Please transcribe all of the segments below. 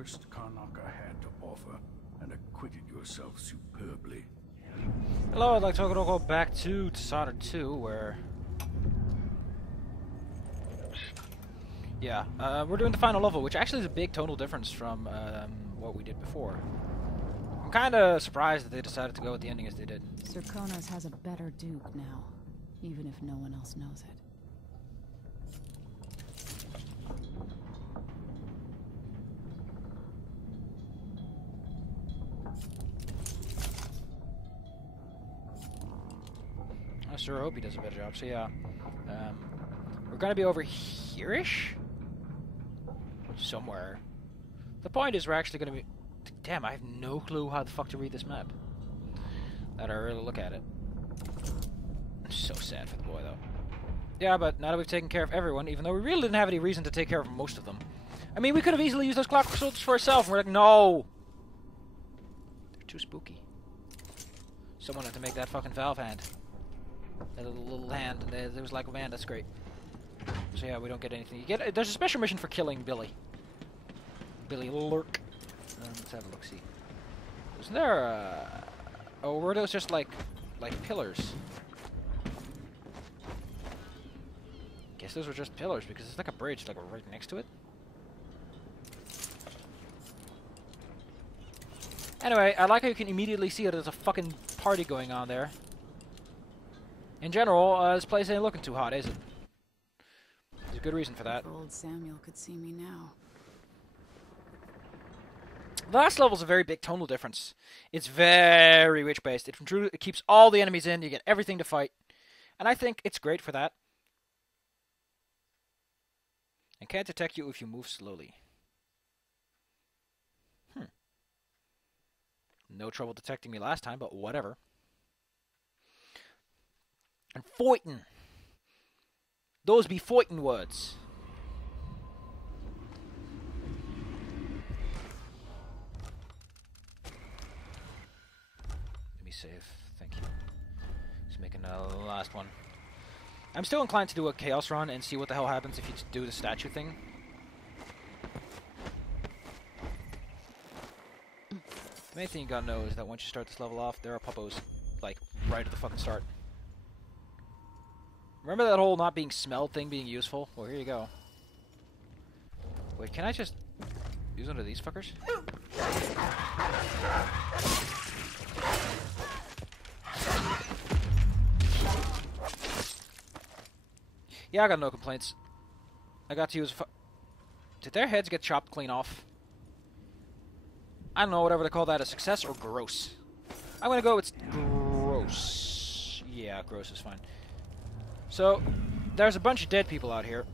worst Karnaka had to offer, and acquitted yourself superbly. Hello, I'd like to go back to Dishonored 2, where... Yeah, we're doing the final level, which actually is a big tonal difference from what we did before. I'm kind of surprised that they decided to go with the ending as they did. Serkonos has a better Duke now, even if no one else knows it. I sure hope he does a better job. So yeah, we're gonna be over here-ish? Somewhere. The point is we're actually gonna be... Damn, I have no clue how the fuck to read this map. Let her really look at it. I'm so sad for the boy, though. Yeah, but now that we've taken care of everyone, even though we really didn't have any reason to take care of most of them. I mean, we could have easily used those clockwork soldiers for ourselves, and we're like, no! They're too spooky. Someone had to make that fucking valve hand. That little hand, and there was like, man, that's great. So yeah, we don't get anything. You get there's a special mission for killing Billy. Billy Lurk. Let's have a look. See. Wasn't there a... Oh, were those just like pillars? Guess those were just pillars because it's like a bridge, like right next to it. Anyway, I like how you can immediately see that there's a fucking party going on there. In general, this place ain't looking too hot, is it? There's a good reason for that. If old Samuel could see me now. The last level's a very big tonal difference. It's very witch-based. It keeps all the enemies in, you get everything to fight. And I think it's great for that. And can't detect you if you move slowly. No trouble detecting me last time, but whatever. And fighting. Those be fighting words. Let me save. Thank you. Just making a last one. I'm still inclined to do a chaos run and see what the hell happens if you do the statue thing. The main thing you gotta know is that once you start this level off, there are puppos, like, right at the fucking start. Remember that whole not being smelled thing being useful? Well, here you go. Wait, can I just use one of these fuckers? Yeah, I got no complaints. I got to use Did their heads get chopped clean off? I don't know, whatever they call that, a success or gross. I'm gonna go with gross. Yeah, gross is fine. So, there's a bunch of dead people out here.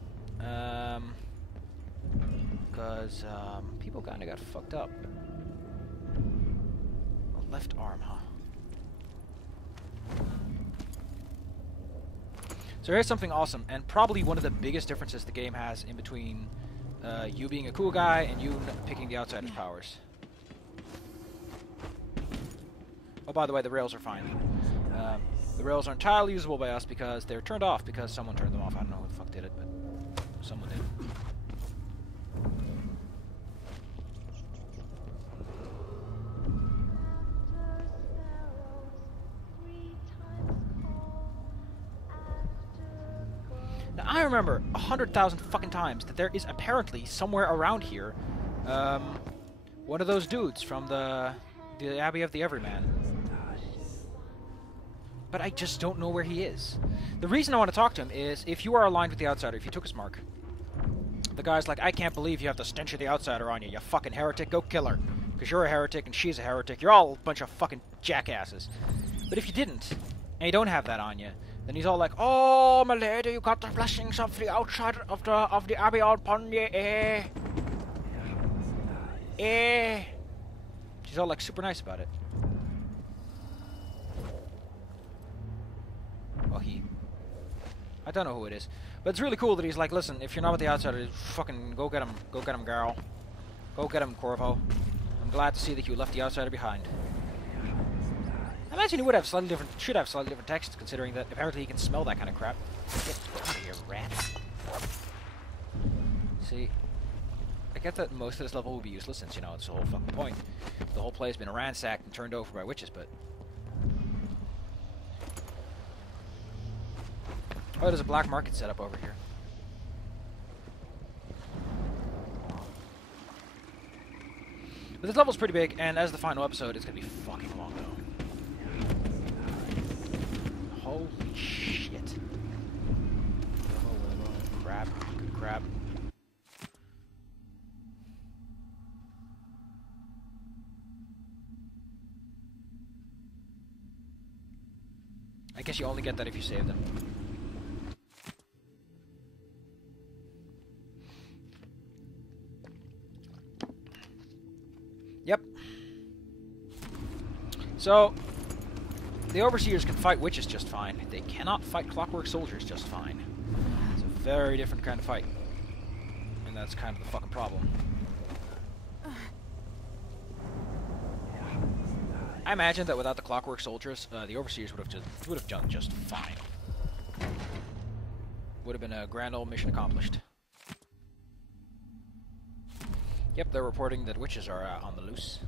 Because, people kinda got fucked up. Oh, left arm, huh? So here's something awesome, and probably one of the biggest differences the game has in between you being a cool guy and you picking the outsider's powers. Oh, by the way, the rails are fine. The rails are entirely usable by us because they're turned off because someone turned them off. I don't know who the fuck did it, but someone did. Now, I remember 100,000 fucking times that there is apparently somewhere around here one of those dudes from the Abbey of the Everyman. But I just don't know where he is. The reason I want to talk to him is if you are aligned with the Outsider, if you took his mark, the guy's like, I can't believe you have the stench of the Outsider on you, you fucking heretic, go kill her. Because you're a heretic and she's a heretic, you're all a bunch of fucking jackasses. But if you didn't, and you don't have that on you, then he's all like, oh, my lady, you got the blessings of the Outsider, of the Abbey upon you, eh? Eh? She's all like super nice about it. Oh, I don't know who it is. But it's really cool that he's like, listen, if you're not with the Outsider, fucking go get him. Go get him, girl. Go get him, Corvo. I'm glad to see that you left the Outsider behind. I imagine he should have slightly different text, considering that apparently he can smell that kind of crap. Get out of here, rat. See? I get that most of this level will be useless since, you know, it's the whole fucking point. The whole place has been ransacked and turned over by witches, but... Oh, there's a black market set up over here. But this level's pretty big, and as the final episode, it's gonna be fucking long, though. Holy shit. Crap. Crap. I guess you only get that if you save them. Yep. So, the Overseers can fight witches just fine. They cannot fight clockwork soldiers just fine. It's a very different kind of fight. And that's kind of the fucking problem. I imagine that without the clockwork soldiers, the Overseers would have done just fine. Would have been a grand old mission accomplished. Yep, they're reporting that witches are on the loose.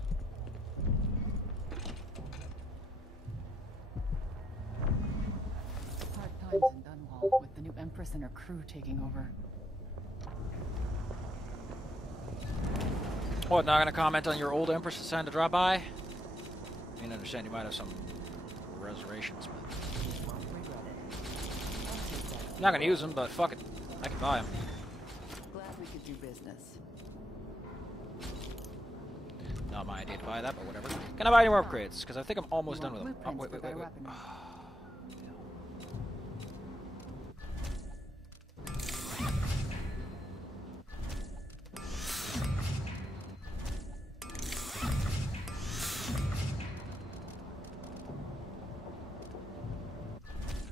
Hard times in Dunwall with the new Empress and her crew taking over. What, not gonna comment on your old Empress that's trying to drop by? I mean, I understand you might have some reservations, but... I'm not gonna use them, but fuck it. I can buy them. Glad we could do business. Not my idea to buy that, but whatever. Can I buy any more upgrades? Because I think I'm almost done with them. Oh, wait.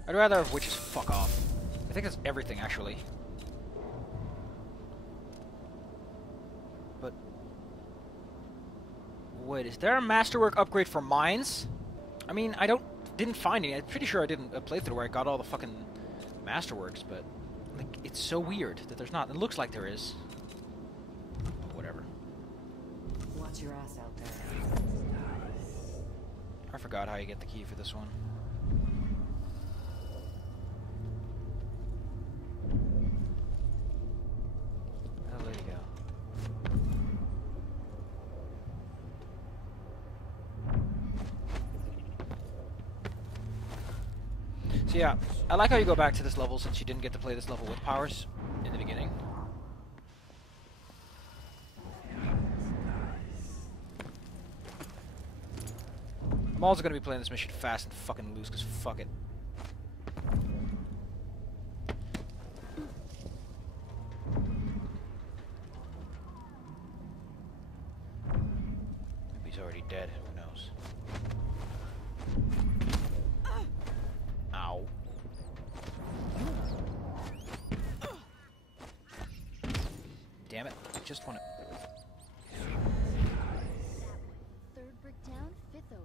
I'd rather have witches fuck off. I think that's everything, actually. But... wait, is there a masterwork upgrade for mines? I mean, didn't find any. I'm pretty sure I didn't play through where I got all the fucking masterworks, but... like, it's so weird that there's not. It looks like there is. Whatever. Watch your ass out there. I forgot how you get the key for this one. Oh, there you go. So yeah, I like how you go back to this level since you didn't get to play this level with powers in the beginning. I'm also going to be playing this mission fast and fucking loose, because fuck it. Maybe he's already dead, who knows. Ow. Damn it, I just want to... Third brick down, fifth over.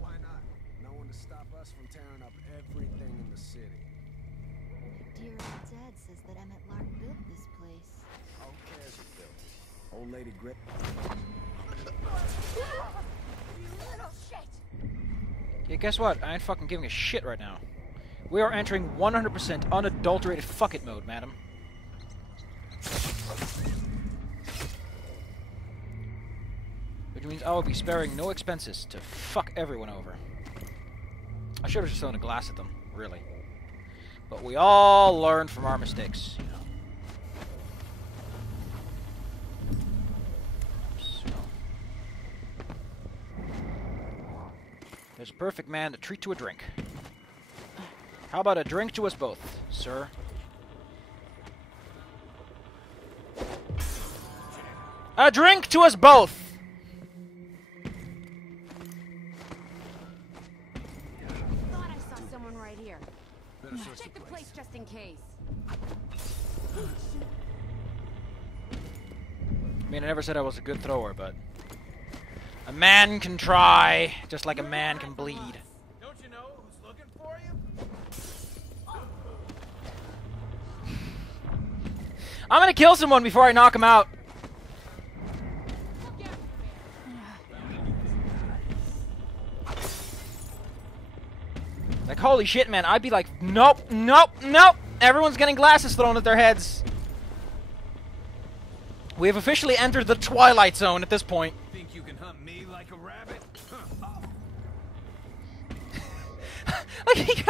Why not? No one to stop us from tearing up everything in the city. Dear Dad says that Emmett Lark built this place. Who cares who built it? Old Lady Grit. You little shit! Yeah, guess what? I ain't fucking giving a shit right now. We are entering 100% unadulterated fuck it mode, madam. Which means I will be sparing no expenses to fuck everyone over. I should have just thrown a glass at them, really. But we all learn from our mistakes, you know. So. There's a perfect man to treat to a drink. How about a drink to us both, sir? A drink to us both! Thought I saw someone right here. Check the place just in case. I mean, I never said I was a good thrower, but... a man can try, just like a man can bleed. Don't you know who's looking for you? I'm gonna kill someone before I knock him out. Like, holy shit, man. I'd be like, nope, nope, nope. Everyone's getting glasses thrown at their heads. We have officially entered the Twilight Zone at this point. Think you can hunt me like a rabbit? Like, he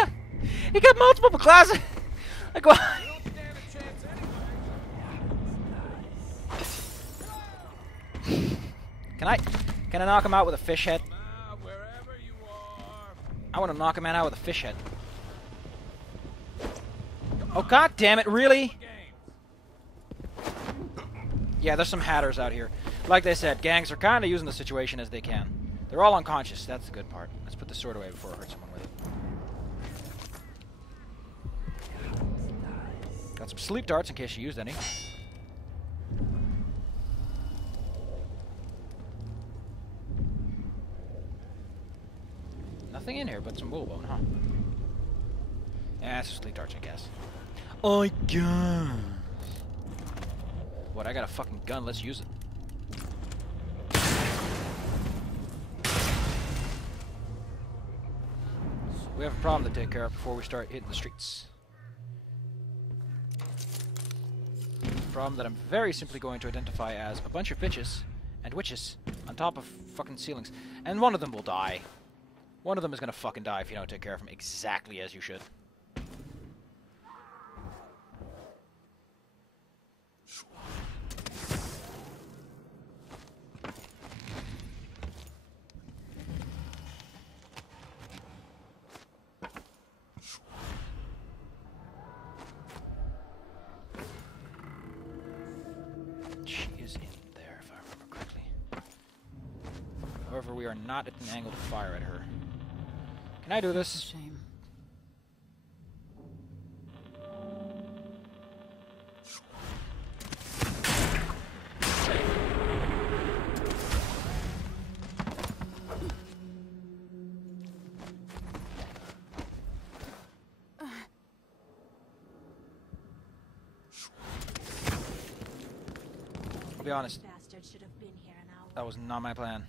got multiple glasses. Like, what? Can I knock him out with a fish head? I want to knock a man out with a fish head. Oh, god damn it, really? Yeah, there's some hatters out here. Like they said, gangs are kind of using the situation as they can. They're all unconscious, that's the good part. Let's put the sword away before I hurt someone with it. Got some sleep darts in case you used any. Nothing in here but some bull bone, huh? Yeah, it's just sleep darts, I guess. I guess. What, I got a fucking gun, let's use it. We have a problem to take care of before we start hitting the streets. A problem that I'm very simply going to identify as a bunch of bitches and witches on top of fucking ceilings. And one of them will die. One of them is gonna fucking die if you don't take care of him exactly as you should. She is in there, if I remember correctly. However, we are not at an angle to fire at her. Can I do this? Shame. I'll be honest. Bastard should have been here an hour. That was not my plan.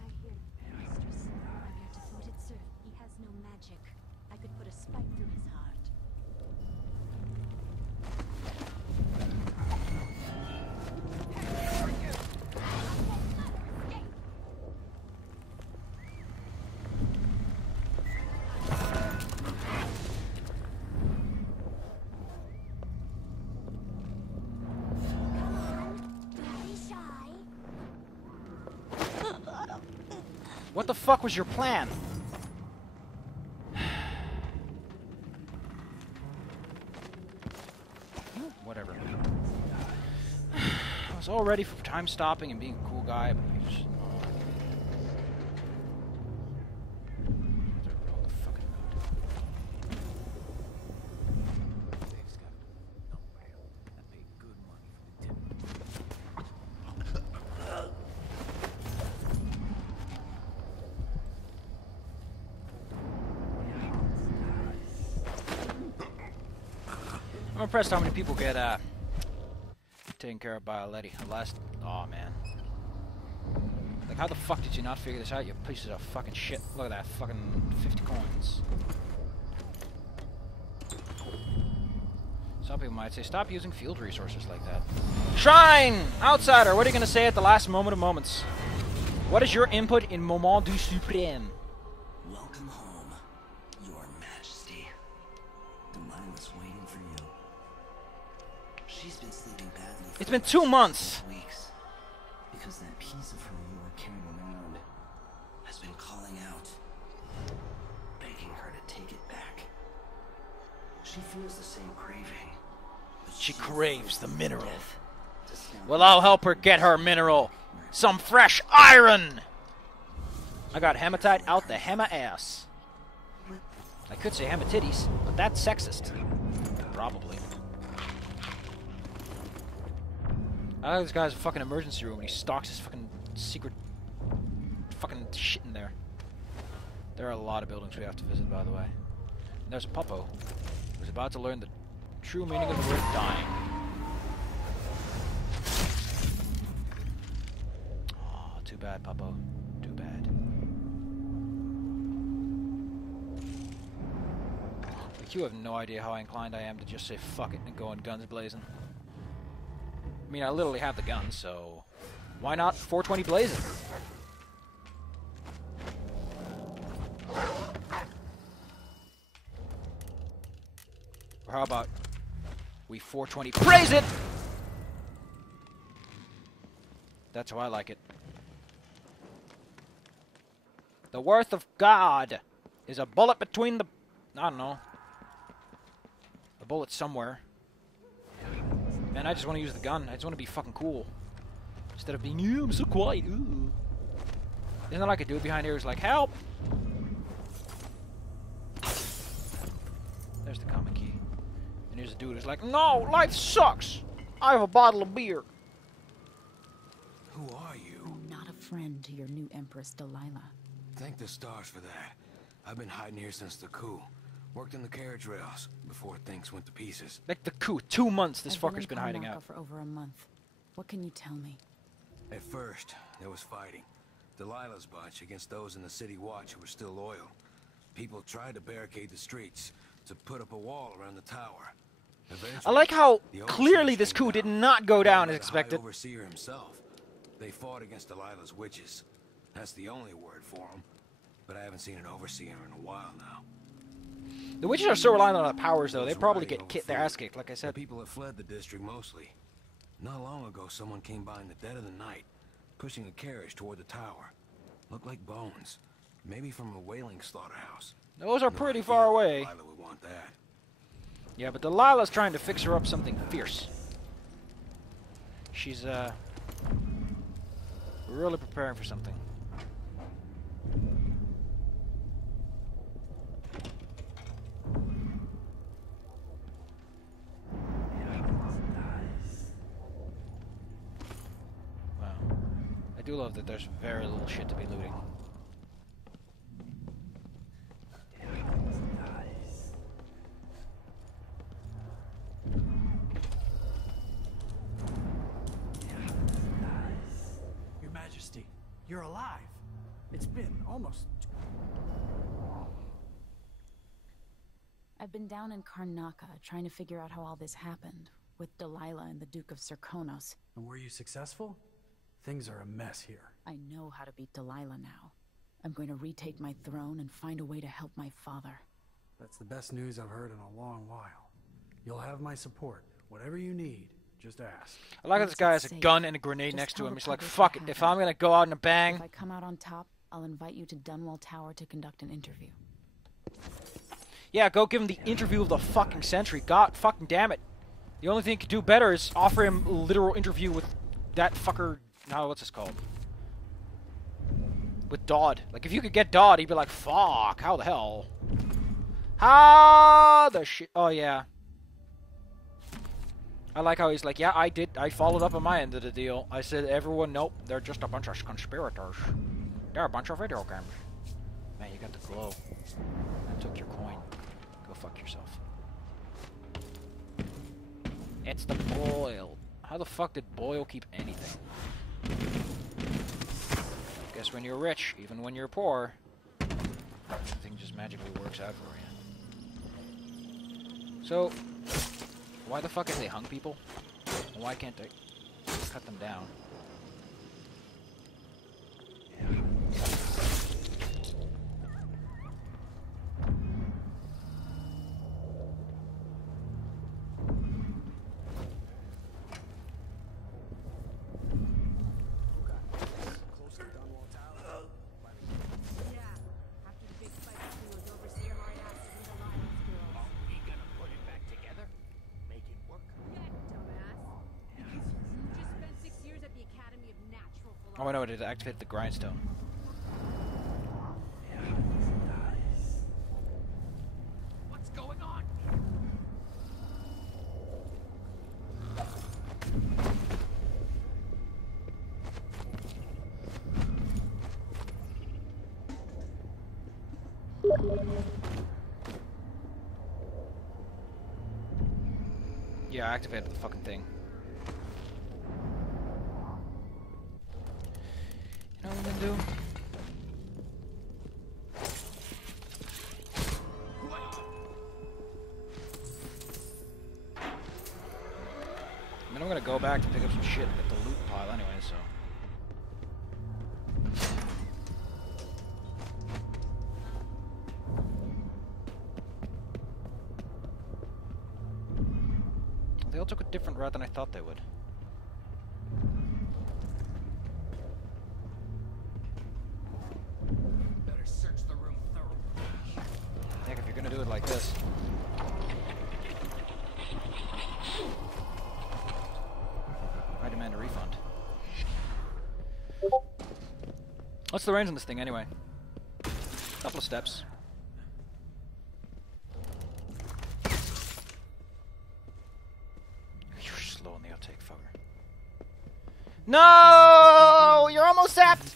I hear you, mistress. I'm your devoted servant. He has no magic. I could put a spike through his heart. Don't be shy. What the fuck was your plan? Whatever. I was all ready for time stopping and being a cool guy, but you just... Roll the fucking mood. Dave's got no mail. I paid good money for the tip. I'm impressed how many people get taken care of by a lady. Oh man. Like, how the fuck did you not figure this out, you pieces of fucking shit? Look at that, fucking 50 coins. Some people might say, stop using field resources like that. Shrine! Outsider, what are you gonna say at the last moment of moments? What is your input in Moment du Suprême? Welcome home, Your Majesty. Delilah's waiting for you. She's been sleeping badly for It's been the 2 last months. 6 weeks. Because that piece of her you are carrying around has been calling out, begging her to take it back. She feels the same craving. But She craves the mineral. death to snap Well, I'll help her get her mineral. Some fresh iron! I got hematite out the hema ass. I could say hema titties, but that's sexist. Probably. I like this guy's fucking emergency room and he stocks his fucking secret fucking shit in there. There are a lot of buildings we have to visit, by the way. And there's a puppo who's about to learn the true meaning of the word dying. bad, Puppo. Too bad. Like, you have no idea how inclined I am to just say fuck it and go in guns blazing. I mean, I literally have the gun, so why not 420 blazing? Or how about we 420 praise it? That's how I like it. The worth of God is a bullet between the... I don't know. A bullet somewhere. Man, I just want to use the gun. I just want to be fucking cool. Instead of being, yeah, I'm so quiet. Ooh. Isn't that like a dude behind here who's like, help! There's the common key. And here's a dude who's like, no, life sucks! I have a bottle of beer. Who are you? I'm not a friend to your new Empress Delilah. Thank the stars for that. I've been hiding here since the coup. Worked in the carriage rails before things went to pieces. Like the coup, 2 months this I've fucker's in been hiding Karnaca out. for over a month. What can you tell me? At first, there was fighting. Delilah's bunch against those in the city watch who were still loyal. People tried to barricade the streets, to put up a wall around the tower. Eventually, I like how the clearly overseers this came coup did down, not go down led as by the expected. High Overseer himself. They fought against Delilah's witches. That's the only word for them. But I haven't seen an overseer in a while now. The witches are so reliant on their powers, though. They Those probably rioting get over their food. ass kicked, like I The said. people have fled the district mostly. Not long ago, someone came by in the dead of the night, pushing a carriage toward the tower. Looked like bones. Maybe from a whaling slaughterhouse. Those are No pretty idea far away. Delilah would want that. Yeah, but Delilah's trying to fix her up something fierce. She's, really preparing for something. Wow. I do love that there's very little shit to be looting. Your Majesty, you're alive. It's been almost... I've been down in Karnaca trying to figure out how all this happened, with Delilah and the Duke of Serkonos. And were you successful? Things are a mess here. I know how to beat Delilah now. I'm going to retake my throne and find a way to help my father. That's the best news I've heard in a long while. You'll have my support. Whatever you need, just ask. I like how this guy has a gun and a grenade next to him. He's like, fuck it. If I'm gonna go out in a bang... If I come out on top, I'll invite you to Dunwall Tower to conduct an interview. Yeah, go give him the interview of the fucking century. God fucking damn it. The only thing you could do better is offer him a literal interview with that fucker... No, what's this called? With Dodd. Like, if you could get Dodd, he'd be like, fuck, how the hell? How the shit... Oh, yeah. I like how he's like, yeah, I followed up on my end of the deal. I said, everyone, nope, they're just a bunch of conspirators. They're a bunch of video games. Man, you got the glow. I took your coin. Go fuck yourself. It's the Boyle. How the fuck did Boyle keep anything? Guess when you're rich, even when you're poor, everything just magically works out for you. So, why the fuck have they hung people? Why can't they cut them down? Close to Dunwall Tower. Yeah. After the big fight between those overseer hard asses and Delilah's girls. Are we gonna put it back together? Make it work? Yeah, dumbass. Because you just spent 6 years at the Academy of Natural Philosophy. Oh, I know, it activated the grindstone. What's going on? Yeah, I activated the fucking thing. know what I'm gonna do? I mean, I'm gonna go back to pick up some shit at the loot pile anyway, so. They all took a different route than I thought they would. Better search the room thoroughly. Heck, if you're gonna do it like this. I demand a refund. What's the range on this thing anyway? Couple of steps. You're slow in the uptake, fucker. No! You're almost zapped!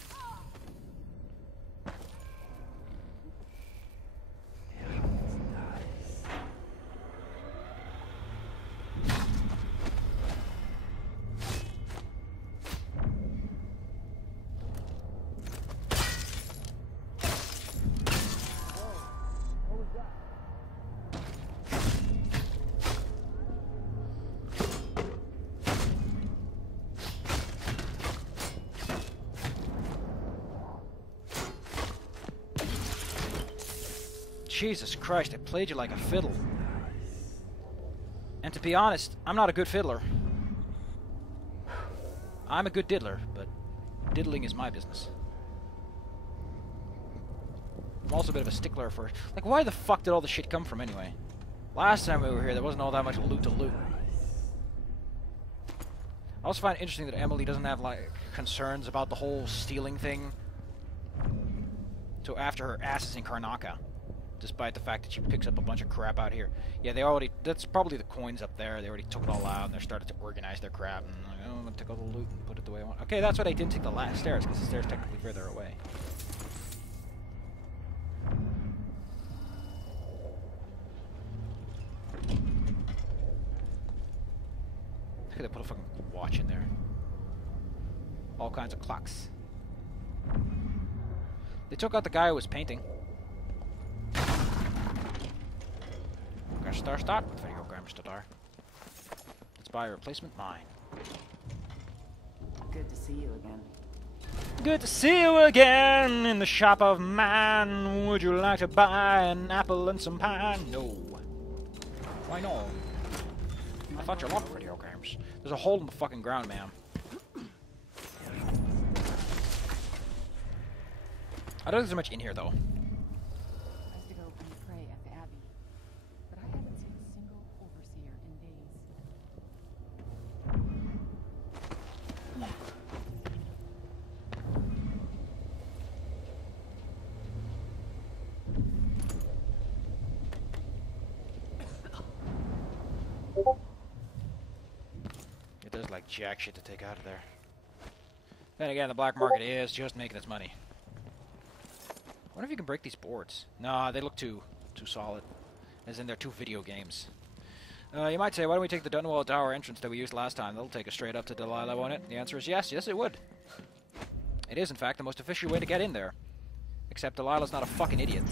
Jesus Christ, I played you like a fiddle. And to be honest, I'm not a good fiddler. I'm a good diddler, but diddling is my business. I'm also a bit of a stickler for... Like, why the fuck did all this shit come from anyway? Last time we were here, there wasn't all that much loot to loot. I also find it interesting that Emily doesn't have, like, concerns about the whole stealing thing. So after her ass is in Karnaca. Despite the fact that she picks up a bunch of crap out here. Yeah, they already... That's probably the coins up there. They already took it all out, and they're starting to organize their crap. And like, oh, I'm gonna take all the loot and put it the way I want. Okay, that's why they didn't take the last stairs, because the stairs are technically further away. Look at they put a fucking watch in there. All kinds of clocks. They took out the guy who was painting. Start with video game start. Let's buy a replacement mine. Good to see you again. Good to see you again in the shop of man. Would you like to buy an apple and some pie? No. Why not? I thought you loved video games. There's a hole in the fucking ground, ma'am. I don't think there's much in here, though. I used to go and pray at the Abbey, but I haven't seen a single overseer in days. Yeah, there's like jack shit to take out of there. Then again, the black market is just making its money. I wonder if you can break these boards. Nah, they look too solid. As in, they're two video games. You might say, why don't we take the Dunwall Tower entrance that we used last time? That'll take us straight up to Delilah, won't it? The answer is yes. Yes, it would. It is, in fact, the most efficient way to get in there. Except Delilah's not a fucking idiot.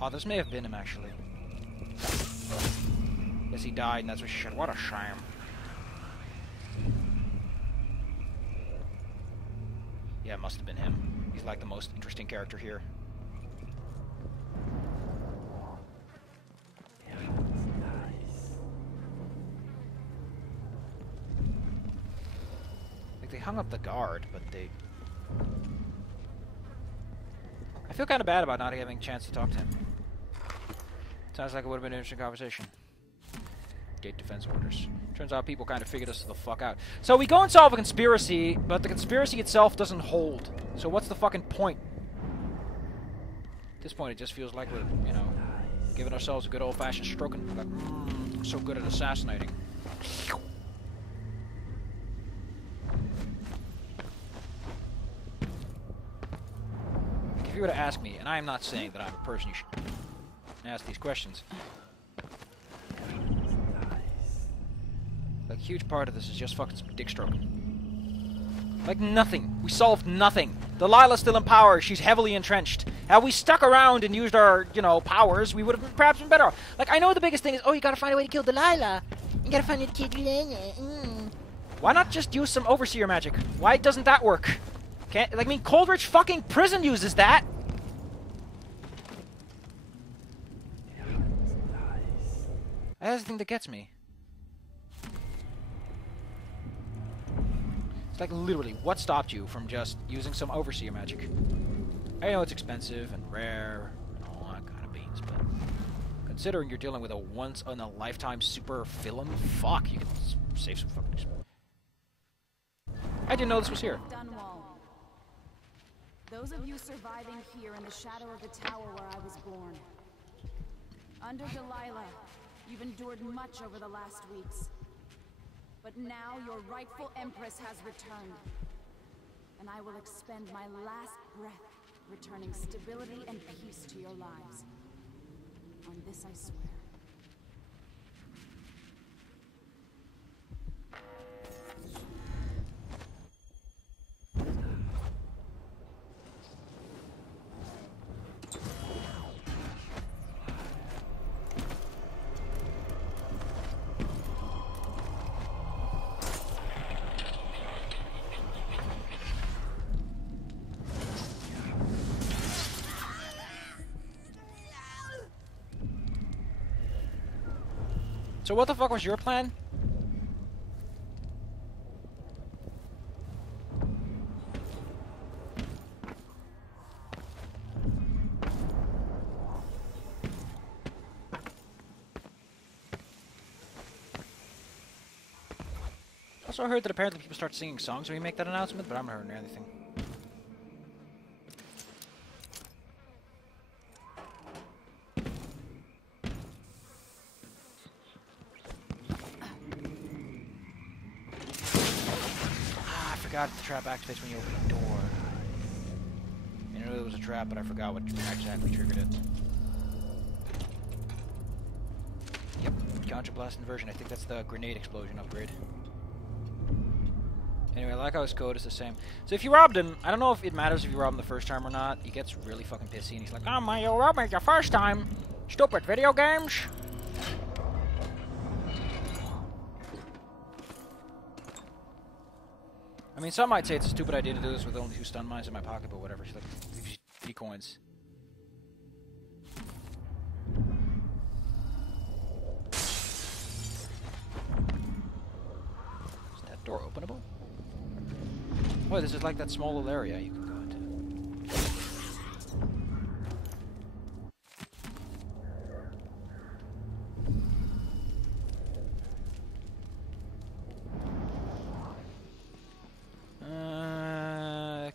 Oh, this may have been him, actually. Guess he died, and that's what she said. What a shame. Yeah, it must have been him. He's like the most interesting character here. Like, they hung up the guard, but they... I feel kind of bad about not having a chance to talk to him. Sounds like it would have been an interesting conversation. Gate defense orders. Turns out people kind of figured us the fuck out. So we go and solve a conspiracy, but the conspiracy itself doesn't hold. So what's the fucking point? At this point, it just feels like we're, you know, giving ourselves a good old-fashioned stroking. Like, we're so good at assassinating. If you were to ask me, and I am not saying that I'm a person you should ask these questions, Like, a huge part of this is just fucking dick stroking. Like, nothing. We solved nothing. Delilah's still in power. She's heavily entrenched. Had we stuck around and used our, you know, powers, we would have perhaps been better off. Like, I know the biggest thing is, oh, you gotta find a way to kill Delilah. You gotta find a way to kill Delilah. Why not just use some overseer magic? Why doesn't that work? Can't, like, I mean, Coldridge fucking prison uses that. That's the thing that gets me. It's like, literally, what stopped you from just using some overseer magic? I know it's expensive and rare and all that kind of beans, but considering you're dealing with a once-in-a-lifetime super film, fuck, you can save some fucking... I didn't know this was here. Dunwall. Those of you surviving here in the shadow of the tower where I was born. Under Delilah, you've endured much over the last weeks. But now your rightful Empress has returned. And I will expend my last breath, returning stability and peace to your lives. On this I swear. So what the fuck was your plan? Also, I heard that apparently people start singing songs when you make that announcement, but I haven't heard anything. The trap activates when you open a door. I knew there was a trap, but I forgot what exactly triggered it. Yep, Counterblast inversion. I think that's the grenade explosion upgrade. Anyway, I like how his code is the same. So if you robbed him, I don't know if it matters if you rob him the first time or not. He gets really fucking pissy and he's like, "Oh man, you robbed me the first time. Stupid video games." I mean, some might say it's a stupid idea to do this with only 2 stun mines in my pocket, but whatever. She's like, 3 coins. Is that door openable? Oh, this is like that small little area you can go into.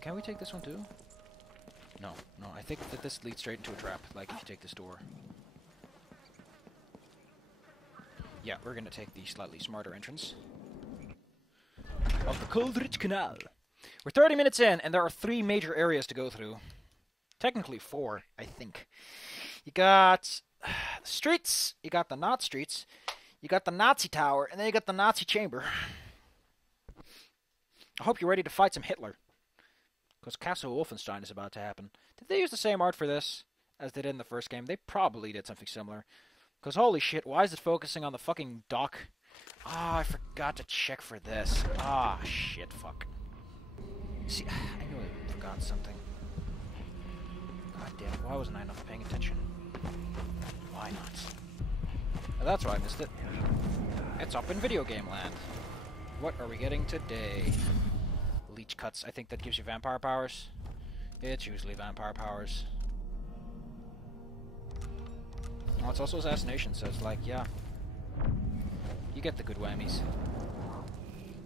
Can we take this one too? No, no, I think that this leads straight into a trap, like if you take this door. Yeah, we're gonna take the slightly smarter entrance of the Coldridge Canal. We're 30 minutes in, and there are 3 major areas to go through. Technically 4, I think. You got the streets, you got the not streets, you got the Nazi tower, and then you got the Nazi chamber. I hope you're ready to fight some Hitler. Because Castle Wolfenstein is about to happen. Did they use the same art for this as they did in the first game? They probably did something similar. Because holy shit, why is it focusing on the fucking dock? Ah, I forgot to check for this. Ah, shit, fuck. See, I knew I forgot something. God damn it, why wasn't I not paying attention? Why not? Oh, that's why I missed it. It's up in video game land. What are we getting today? Leech cuts. I think that gives you vampire powers. It's usually vampire powers. Oh, it's also assassination, so it's like, yeah. You get the good whammies.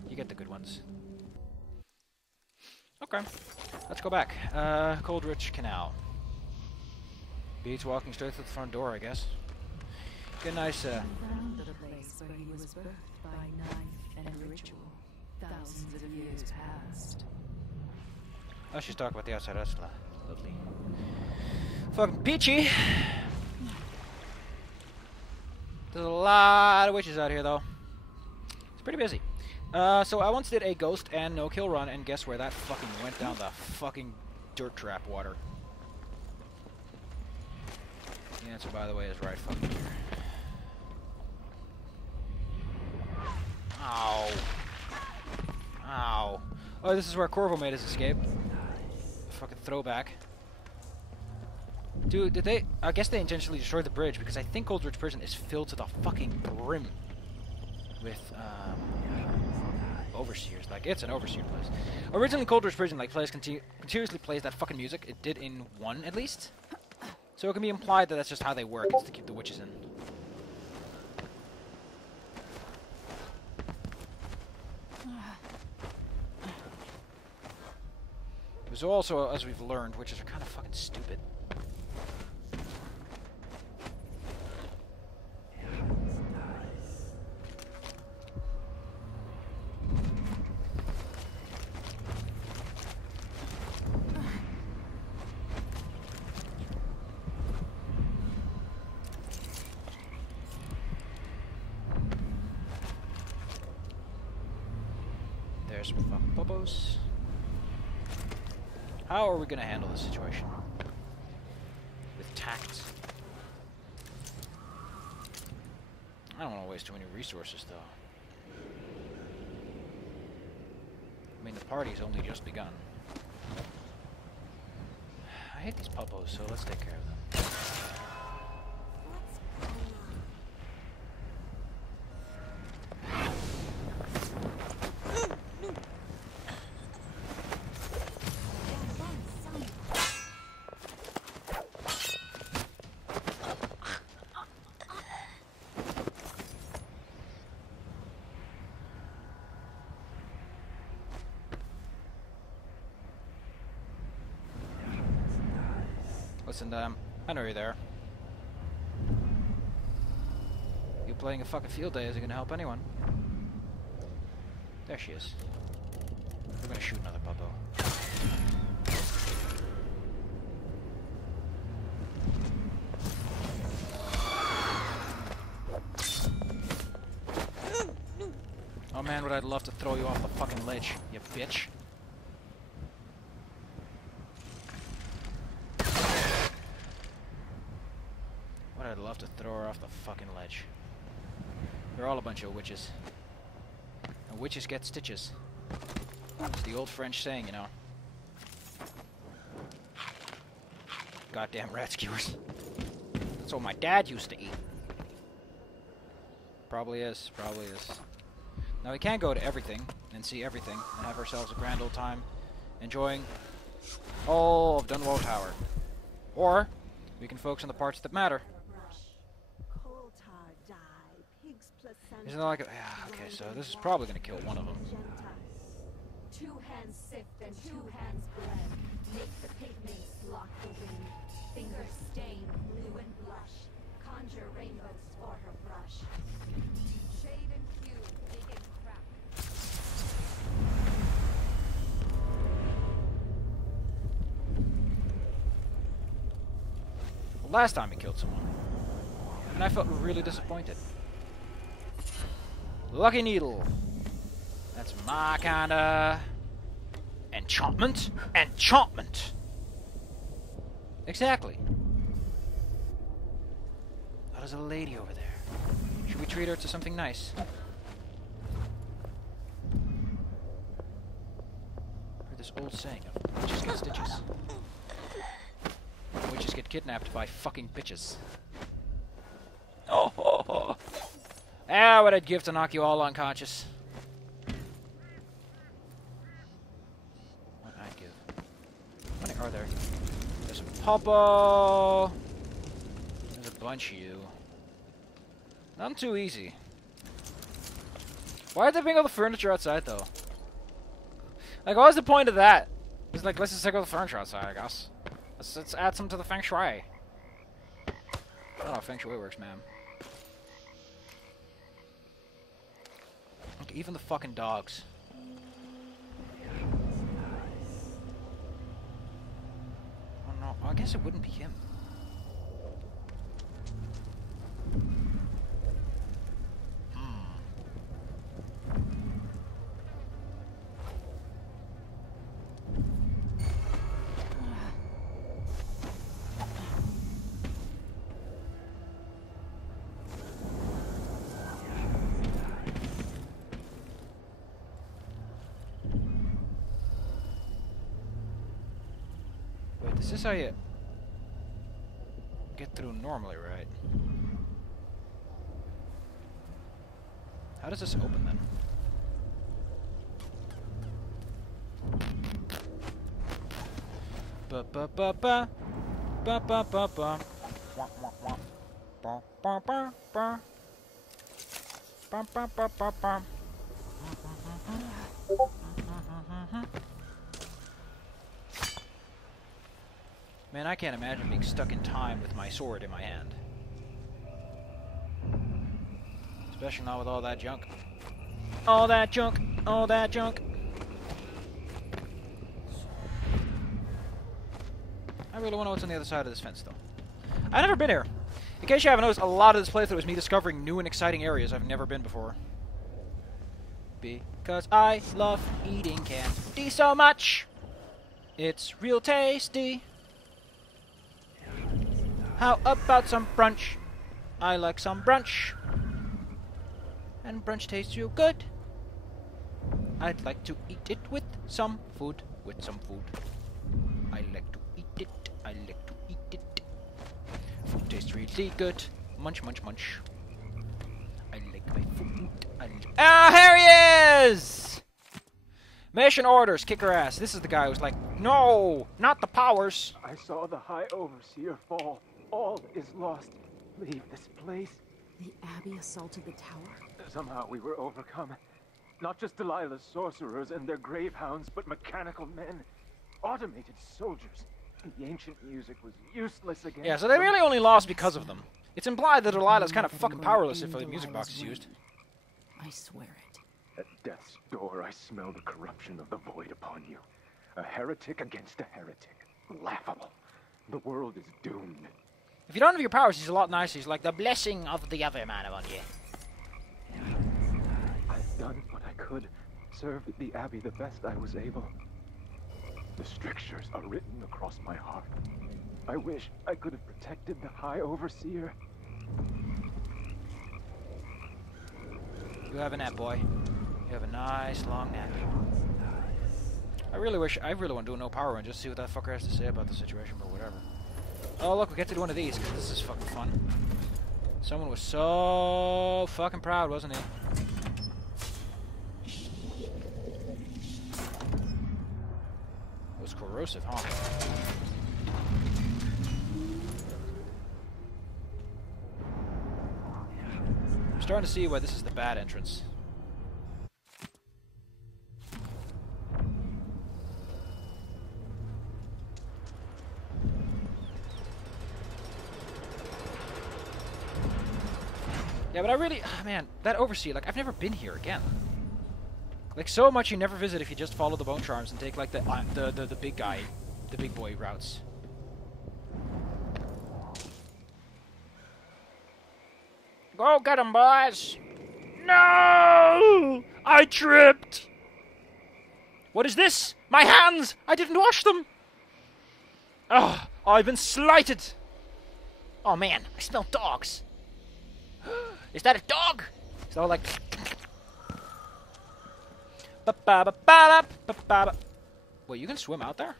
You get the good ones. Okay. Let's go back. Coldridge Canal. Beats walking straight to the front door, I guess. Get a nice, found the place where he was birthed by knife and ritual. Thousands of years past. Oh, she's talking about the outside. That's lovely. Fucking peachy. There's a lot of witches out here, though. It's Pretty busy. So I once did a ghost and no-kill run, and guess where that fucking went down the fucking dirt trap water. The answer, by the way, is right fucking here. Ow. Ow. Oh, this is where Corvo made his escape. Fucking throwback. Dude, did they... I guess they intentionally destroyed the bridge, because I think Coldridge Prison is filled to the fucking brim with, overseers. Like, it's an overseer place. Originally, Coldridge Prison, like, continuously plays that fucking music. It did in 1, at least. So it can be implied that that's just how they work. It's to keep the witches in. There's also, as we've learned, witches are kind of fucking stupid. There's some fucking bobos. How are we going to handle this situation? With tact. I don't want to waste too many resources, though. I mean, the party's only just begun. I hate these puppos, so let's take care of them. Listen, I know you're there. You playing a fucking field day isn't gonna help anyone. There she is. We're gonna shoot another puppo. Oh man, would I love to throw you off the fucking ledge, you bitch. I'd love to throw her off the fucking ledge. They're all a bunch of witches. And witches get stitches. It's the old French saying, you know. Goddamn rat skewers. That's what my dad used to eat. Probably is, probably is. Now we can't go to everything and see everything and have ourselves a grand old time enjoying all of Dunwall Tower. Or we can focus on the parts that matter. Isn't that like a... Yeah, okay, so this is probably going to kill one of them. 2 hands sift and 2 hands bled. Make the pigments block the wind. Fingers stain blue and blush. Conjure rainbows for her brush. Shade and hue, big and crack. Well, last time he killed someone. And I felt really disappointed. Lucky Needle. That's my kinda... enchantment. Enchantment! Exactly. Oh, there's a lady over there. Should we treat her to something nice? Heard this old saying of witches get stitches. Witches get kidnapped by fucking bitches. Oh. Ah, what I'd give to knock you all unconscious. What I'd give. How many are there? There's a Popo. There's a bunch of you. Not too easy. Why are they bring all the furniture outside, though? Like, what was the point of that? It's like, let's just take all the furniture outside, I guess. Let's add some to the feng shui. I don't know how feng shui works, man. Look, even the fucking dogs. Oh no, I guess it wouldn't be him. Wait, this is how you get through normally, right? How does this open then? Ba ba ba ba ba ba ba ba. Wah, wah, wah. Ba ba ba ba. Ba ba ba ba ba. Man, I can't imagine being stuck in time with my sword in my hand. Especially not with all that junk. All that junk! All that junk! I really want to know what's on the other side of this fence, though. I've never been here. In case you haven't noticed, a lot of this playthrough was me discovering new and exciting areas I've never been before. Because I love eating candy so much! It's real tasty! How about some brunch? I like some brunch. And brunch tastes real good. I'd like to eat it with some food. With some food. I like to eat it. I like to eat it. Food tastes really good. Munch, munch, munch. I like my food. Ah, here he is! Mission orders, kick her ass. This is the guy who's like, no, not the powers. I saw the High Overseer fall. All is lost. Leave this place. The Abbey assaulted the tower? Somehow we were overcome. Not just Delilah's sorcerers and their gravehounds, but mechanical men. Automated soldiers. The ancient music was useless again. Yeah, so they really only lost because of them. It's implied that Delilah's kind of fucking powerless if the music box is used. I swear it. At death's door, I smell the corruption of the void upon you. A heretic against a heretic. Laughable. The world is doomed. If you don't have your powers, he's a lot nicer. He's like the blessing of the other man upon you. I've done what I could. Served the Abbey the best I was able. The strictures are written across my heart. I wish I could have protected the High Overseer. You have a nap, boy. You have a nice long nap. I really want to do a no power run just to see what that fucker has to say about the situation, but whatever. Oh look, we get to do one of these, because this is fucking fun. Someone was so fucking proud, wasn't he? It was corrosive, huh? I'm starting to see why this is the bad entrance. Yeah, but I really, man, that Overseer, like, I've never been here again. Like, so much you never visit if you just follow the bone charms and take, like, the big guy, the big boy routes. Go get him, boys! No! I tripped! What is this? My hands! I didn't wash them! Oh, I've been slighted! Oh man, I smell dogs! Is that a dog? So like. Wait, you can swim out there?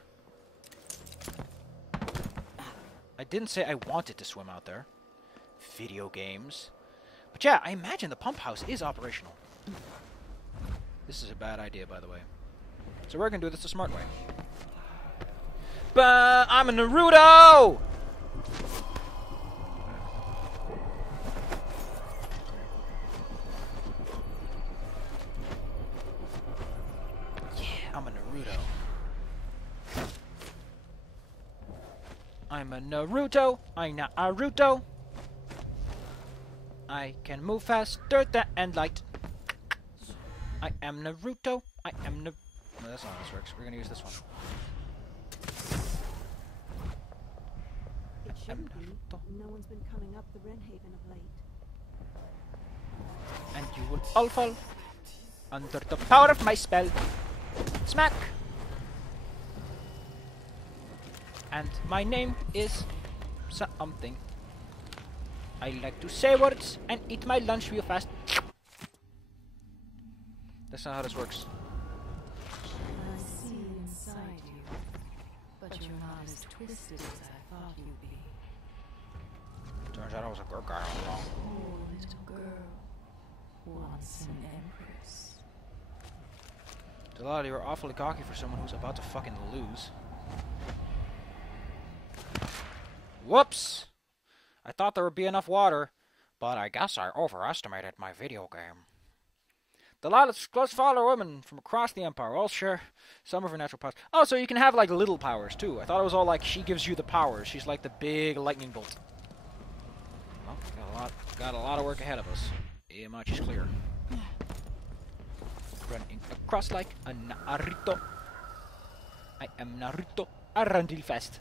I didn't say I wanted to swim out there. Video games. But yeah, I imagine the pump house is operational. This is a bad idea, by the way. So we're gonna do this the smart way. I'm a Naruto! I'm a Naruto. I'm not Naruto. I can move faster than light. I am Naruto. I am No, that's not how this works. We're gonna use this one. It shouldn't be. No one's been coming up the Renhaven of late. And you will all fall under the power of my spell. Smack! And my name is something. I like to say words and eat my lunch real fast. That's not how this works. I see inside you, but you're not as twisted as I thought you'd be. Turns out I was a good guy all along. Oh, little girl. Once an empress. Delilah, you're awfully cocky for someone who's about to fucking lose. Whoops! I thought there would be enough water, but I guess I overestimated my video game. Delilah's close follower women from across the Empire. All share some of her natural powers. Oh, so you can have, like, little powers, too. I thought it was all, like, she gives you the powers. She's like the big lightning bolt. Well, got a lot of work ahead of us. Yeah, much is clear. Running across like a Naruto. I am Naruto. I run real fast.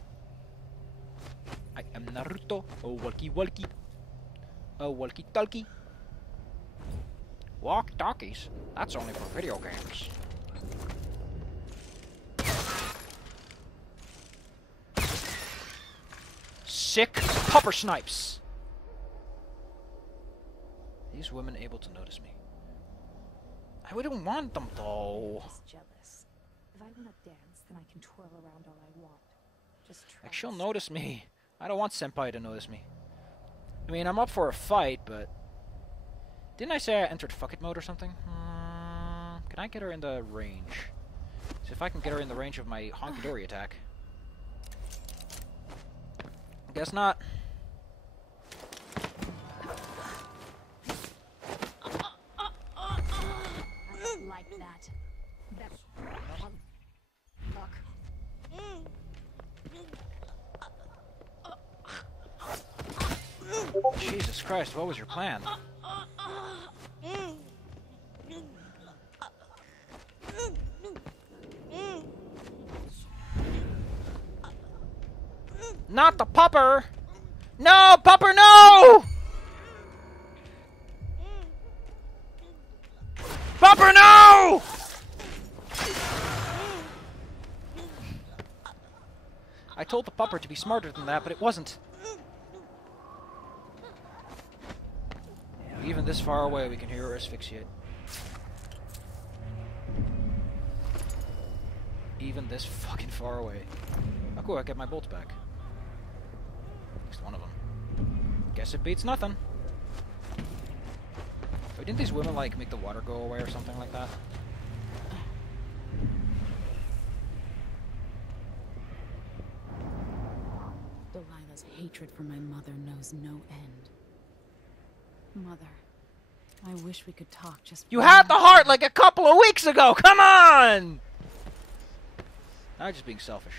I am Naruto. Oh, walkie walkie. Oh, walkie talkie. Walk talkies? That's only for video games. Sick popper snipes. These women able to notice me? I wouldn't want them though. Just jealous. If I want to dance, then I can twirl around all I want. Just try. Like, she'll notice me. I don't want Senpai to notice me. I mean, I'm up for a fight, but... Didn't I say I entered fuck it mode or something? Can I get her in the range? See if I can get her in the range of my honky-dory attack. Guess not. Like that. That's luck. Jesus Christ, what was your plan? Not the pupper! No, pupper, no! Pupper, no! I told the pupper to be smarter than that, but it wasn't. Even this far away, we can hear her asphyxiate. Even this fucking far away. Oh cool, I get my bolts back. At least one of them. Guess it beats nothing. Wait, didn't these women, like, make the water go away or something like that? Delilah's hatred for my mother knows no end. Mother, I wish we could talk just... You had the heart like a couple of weeks ago! Come on! I'm just being selfish.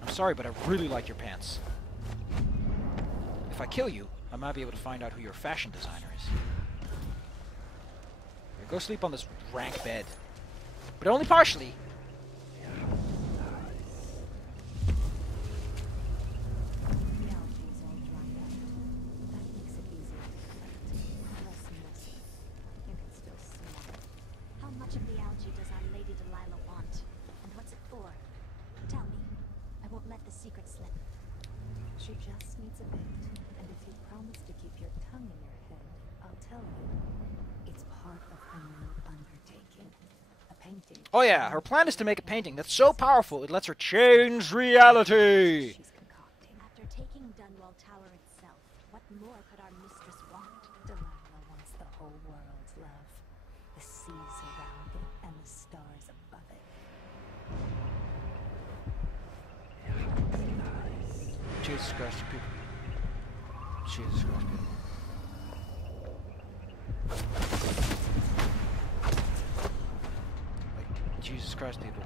I'm sorry, but I really like your pants. If I kill you, I might be able to find out who your fashion designer is. Here, go sleep on this rank bed. But only partially. The algae is all dried up. That makes it easier to collect. Less messy. You can still smell it. How much of the algae does our Lady Delilah want? And what's it for? Tell me. I won't let the secret slip. She just needs a bit. And if you promise to keep your tongue in your head, I'll tell you. It's part of her new undertaking. A painting. Oh yeah, her plan is to make a painting that's so powerful it lets her change reality. She's concocting. After taking Dunwall Tower itself, what more could our mistress want? Delilah wants the whole world's love. The seas around it and the stars above it. Jesus Christ, you people. Jesus Christ, people. Like, Jesus Christ, people.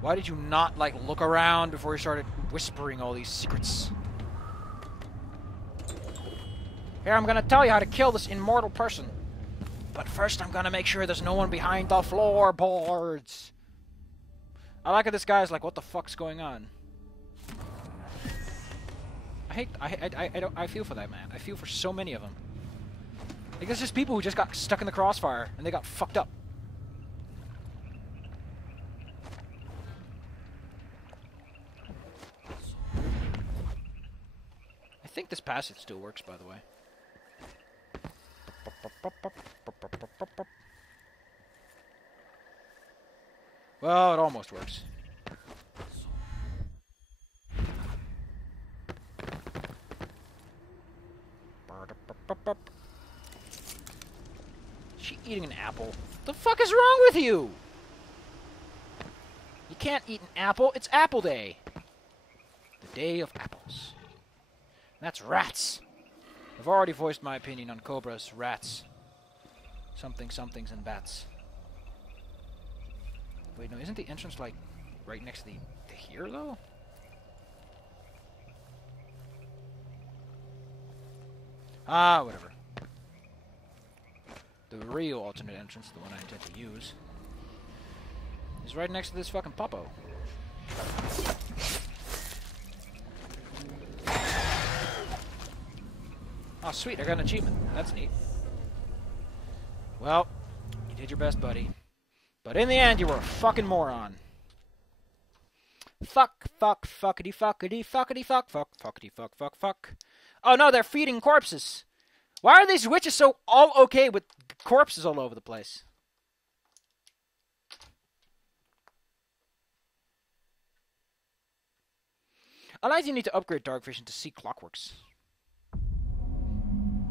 Why did you not, like, look around before you started whispering all these secrets? Here, I'm gonna tell you how to kill this immortal person. But first, I'm gonna make sure there's no one behind the floorboards. I like how this guy's like, what the fuck's going on? I feel for that man. I feel for so many of them. Like, there's just people who just got stuck in the crossfire and they got fucked up. think this passage still works, by the way. Well, it almost works. She eating an apple. The fuck is wrong with you? You can't eat an apple. It's Apple Day. The day of apples. That's rats. I've already voiced my opinion on cobras, rats, somethings and bats. Wait, no, isn't the entrance like right next to the here though? Ah, whatever. The real alternate entrance, the one I intend to use, is right next to this fucking popo. Oh, sweet, I got an achievement. That's neat. Well, you did your best, buddy. But in the end, you were a fucking moron. Fuckity, fuck. Oh no, they're feeding corpses. Why are these witches so all okay with corpses all over the place? I like you need to upgrade dark vision to see clockworks.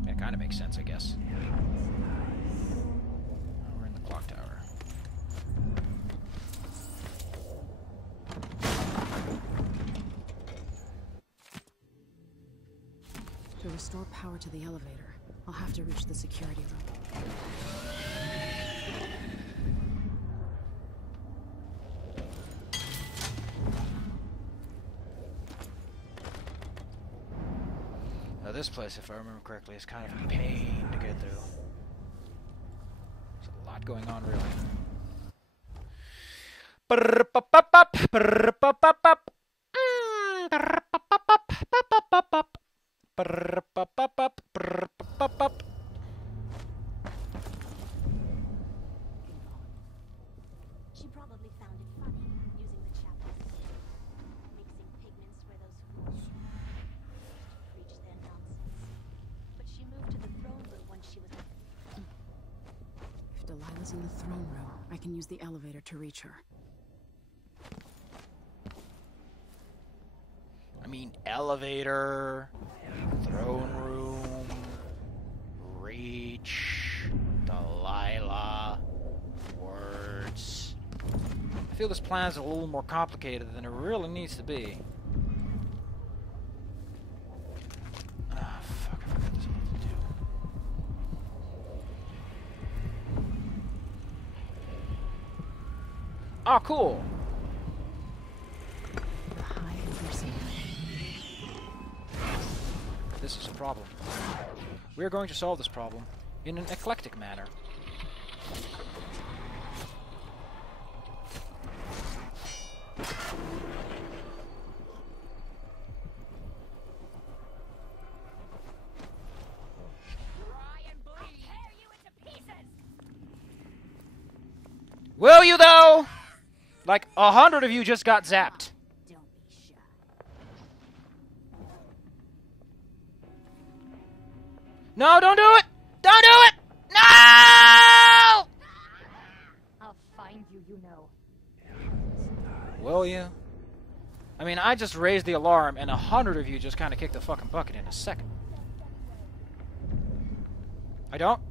That kind of makes sense, I guess. We're in the clock tower. To restore power to the elevator, I'll have to reach the security room. Now this place, if I remember correctly, is kind of a pain to get through. There's a lot going on, really. She probably found it funny, using the chapels. Mixing pigments where those fools preach their nonsense. But she moved to the throne room when she was... If Delilah's in the throne room, I can use the elevator to reach her. I mean, elevator, throne room, reach, Delilah, words. I feel this plan's a little more complicated than it really needs to be. Ah, fuck, I forgot there's something to do. Ah, cool. This is a problem. We're going to solve this problem in an eclectic manner. Will you though? Like 100 of you just got zapped. No, don't do it! Don't do it! No! I'll find you, you know. Will you? I mean, I just raised the alarm, and 100 of you just kind of kicked the fucking bucket in a second. I don't?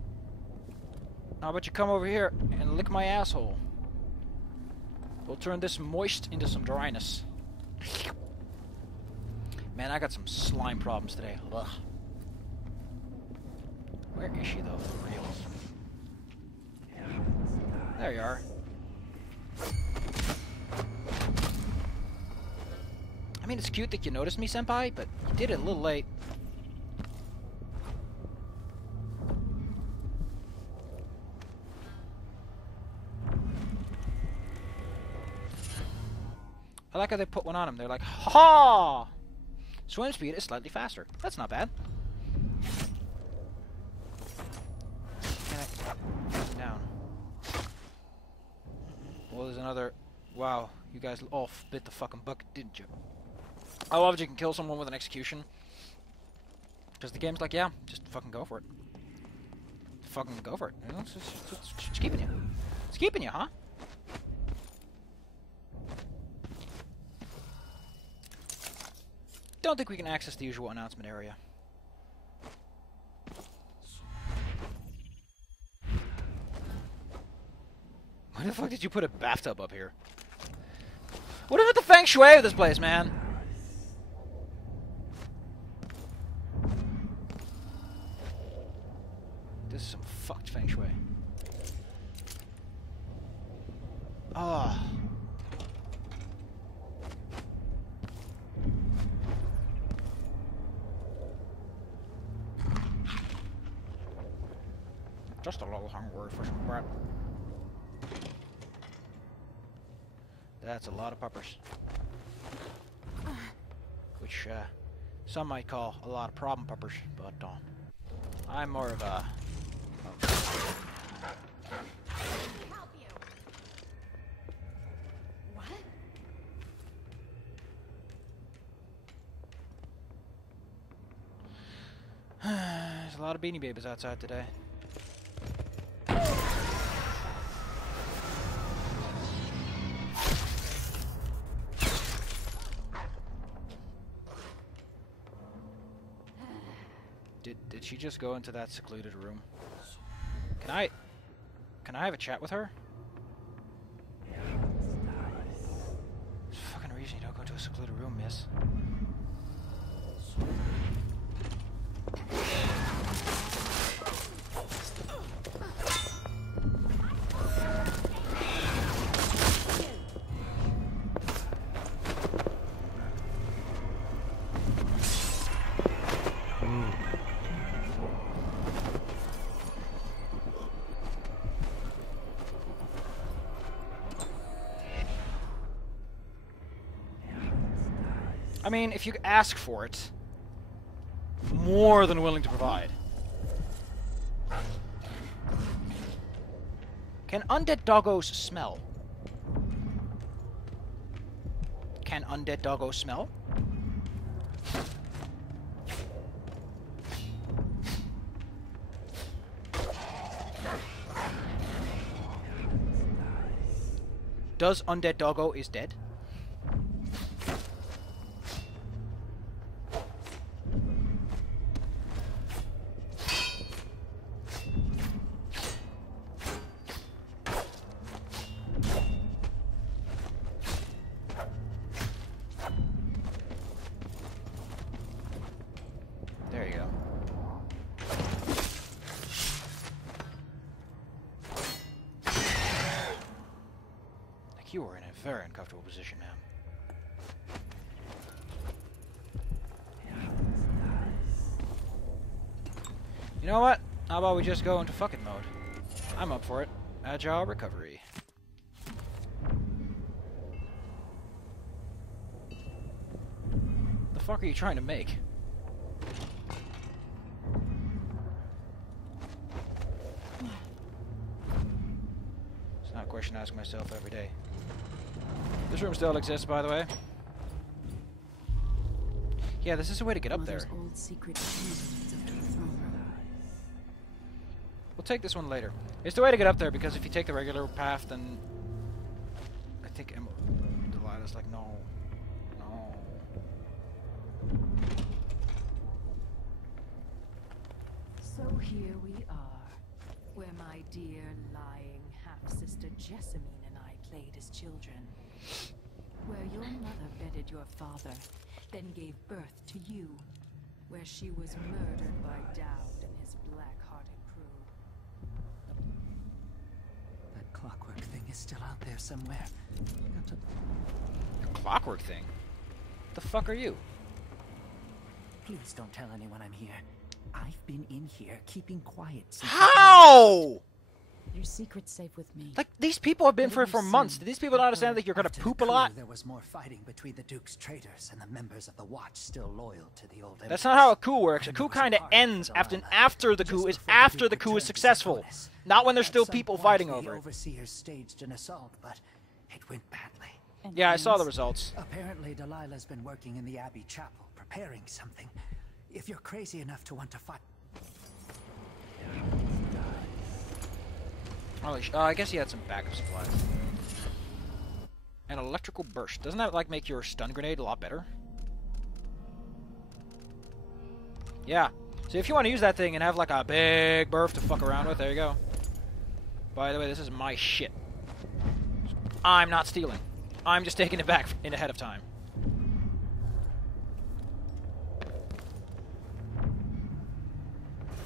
How about you come over here and lick my asshole? We'll turn this moist into some dryness. Man, I got some slime problems today. Ugh. Where is she, though, for reals? There you are. I mean, it's cute that you noticed me, Senpai, but you did it a little late. I like how they put one on him. They're like, ha! Swim speed is slightly faster. That's not bad. Down. Well, there's another... Wow, you guys all bit the fucking bucket, didn't you? I love that you can kill someone with an execution. Because the game's like, yeah, just fucking go for it. Fucking go for it. You know, it's keeping you. It's keeping you, huh? Don't think we can access the usual announcement area. Why the fuck did you put a bathtub up here? What about the feng shui of this place, man? This is some fucked feng shui. Ah. Oh. Just a little hungry for some crap. That's a lot of puppers. Which, some might call a lot of problem puppers, but, I'm more of a... Help you. What? There's a lot of Beanie Babies outside today. Did she just go into that secluded room? Can I have a chat with her? There's a fucking reason you don't go into a secluded room, miss. I mean, if you ask for it, more than willing to provide. Can undead doggos smell? Can undead doggos smell? Does undead doggo is dead? There you go. Like you were in a very uncomfortable position, ma'am. You know what? How about we just go into fucking mode? I'm up for it. Agile recovery. The fuck are you trying to make? It's not a question I ask myself every day. This room still exists, by the way. Yeah, this is a way to get up there. Old secret leads up to the throne room. We'll take this one later. It's the way to get up there, because if you take the regular path, then... I think Delilah's like, no. No. So here we are, where my dear lying half-sister Jessamine and I played as children. Where your mother bedded your father, then gave birth to you. Where she was murdered by Dowd and his black-hearted crew. That clockwork thing is still out there somewhere. A clockwork thing? The fuck are you? Please don't tell anyone I'm here. I've been in here keeping quiet since... How? Your secret's safe with me. Like, these people have been for months. Do these people not understand that you're gonna After poop the a lot? coup, there was more fighting between the Duke's traitors and the members of the Watch still loyal to the old That's not how a coup works. A coup kind of ends after the coup is after the coup is successful. Not when there's still people fighting over it. The overseers staged an assault, but it went badly. Yeah, I saw the results. Apparently, Delilah's been working in the Abbey Chapel, preparing something. if you're crazy enough to want to fight. Oh, I guess he had some backup supplies. An electrical burst. Doesn't that, like, make your stun grenade a lot better? Yeah. So if you want to use that thing and have, like, a big burst to fuck around with, there you go. By the way, this is my shit. I'm not stealing. I'm just taking it back in ahead of time.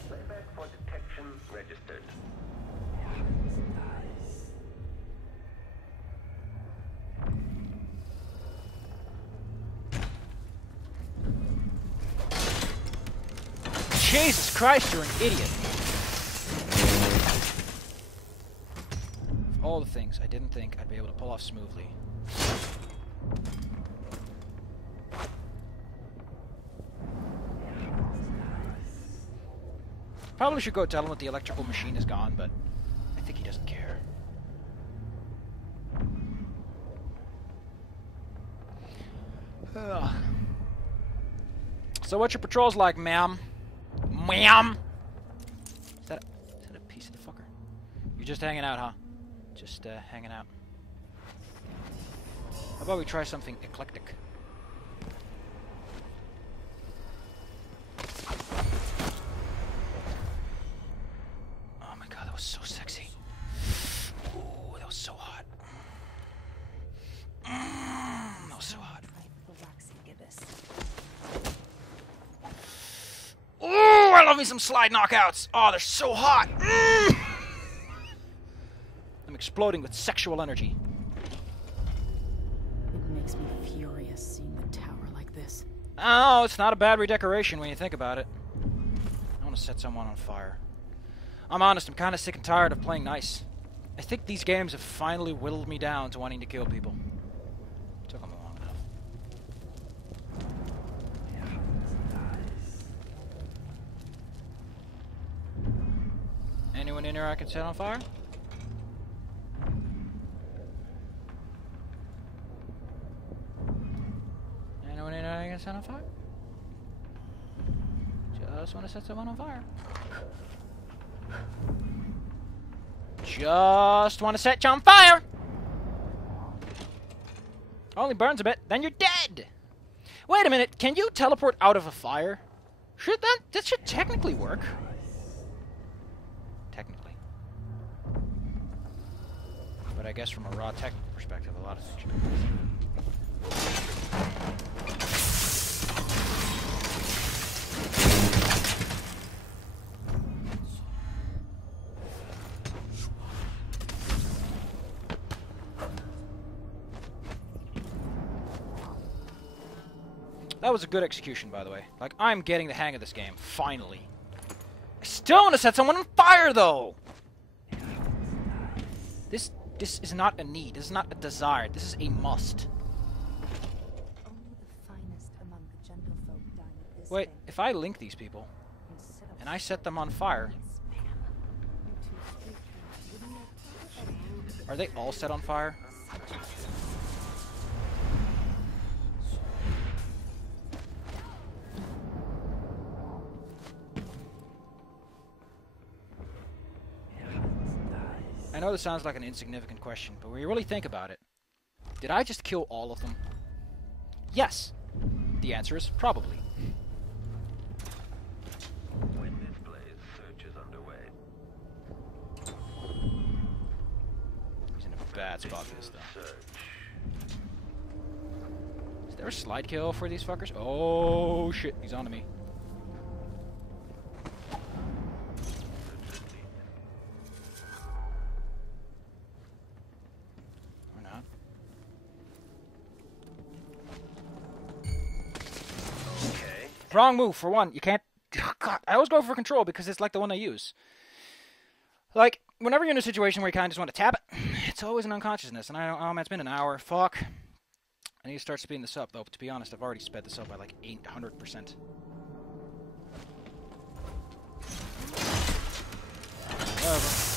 Playback for detection registered. Jesus Christ, you're an idiot. Of all the things I didn't think I'd be able to pull off smoothly. Probably should go tell him that the electrical machine is gone, but I think he doesn't care. Ugh. So what's your patrols like, ma'am? Ma'am! Is that a piece of the fucker? You're just hanging out, huh? Just hanging out. How about we try something eclectic? Oh my god, that was so sexy. Ooh, that was so hot. That was so hot. Ooh, I love me some slide knockouts. Oh, they're so hot. I'm exploding with sexual energy. It makes me furious seeing the tower like this. Oh, it's not a bad redecoration when you think about it. I want to set someone on fire. I'm honest, I'm kind of sick and tired of playing nice. I think these games have finally whittled me down to wanting to kill people. Took them long enough. Anyone in here I can set on fire? Anyone in here I can set on fire? Just want to set someone on fire. Just want to set you on fire! Only burns a bit, then you're dead! Wait a minute, can you teleport out of a fire? That should technically work. Technically. But I guess from a raw technical perspective, a lot of things should be That was a good execution, by the way. Like, I'm getting the hang of this game, finally. I still want to set someone on fire, though! This is not a need. This is not a desire. This is a must. Only the finest among the gentlefolk dine at this Wait, banquet. if I link these people, and I set them on fire, are they all set on fire? I know this sounds like an insignificant question, but when you really think about it, did I just kill all of them? Yes. The answer is probably. When this plays, search is underway. He's in a bad spot for this, though. Search. Is there a slide kill for these fuckers? Oh, shit. He's onto me. Or not. Okay. Wrong move, for one. You can't... God, I always go for control because it's like the one I use. Like, whenever you're in a situation where you kind of just want to tap it, it's always an unconsciousness. And I don't... Oh, man, it's been an hour. Fuck. I need to start speeding this up, though. But to be honest, I've already sped this up by like 800%. Whatever.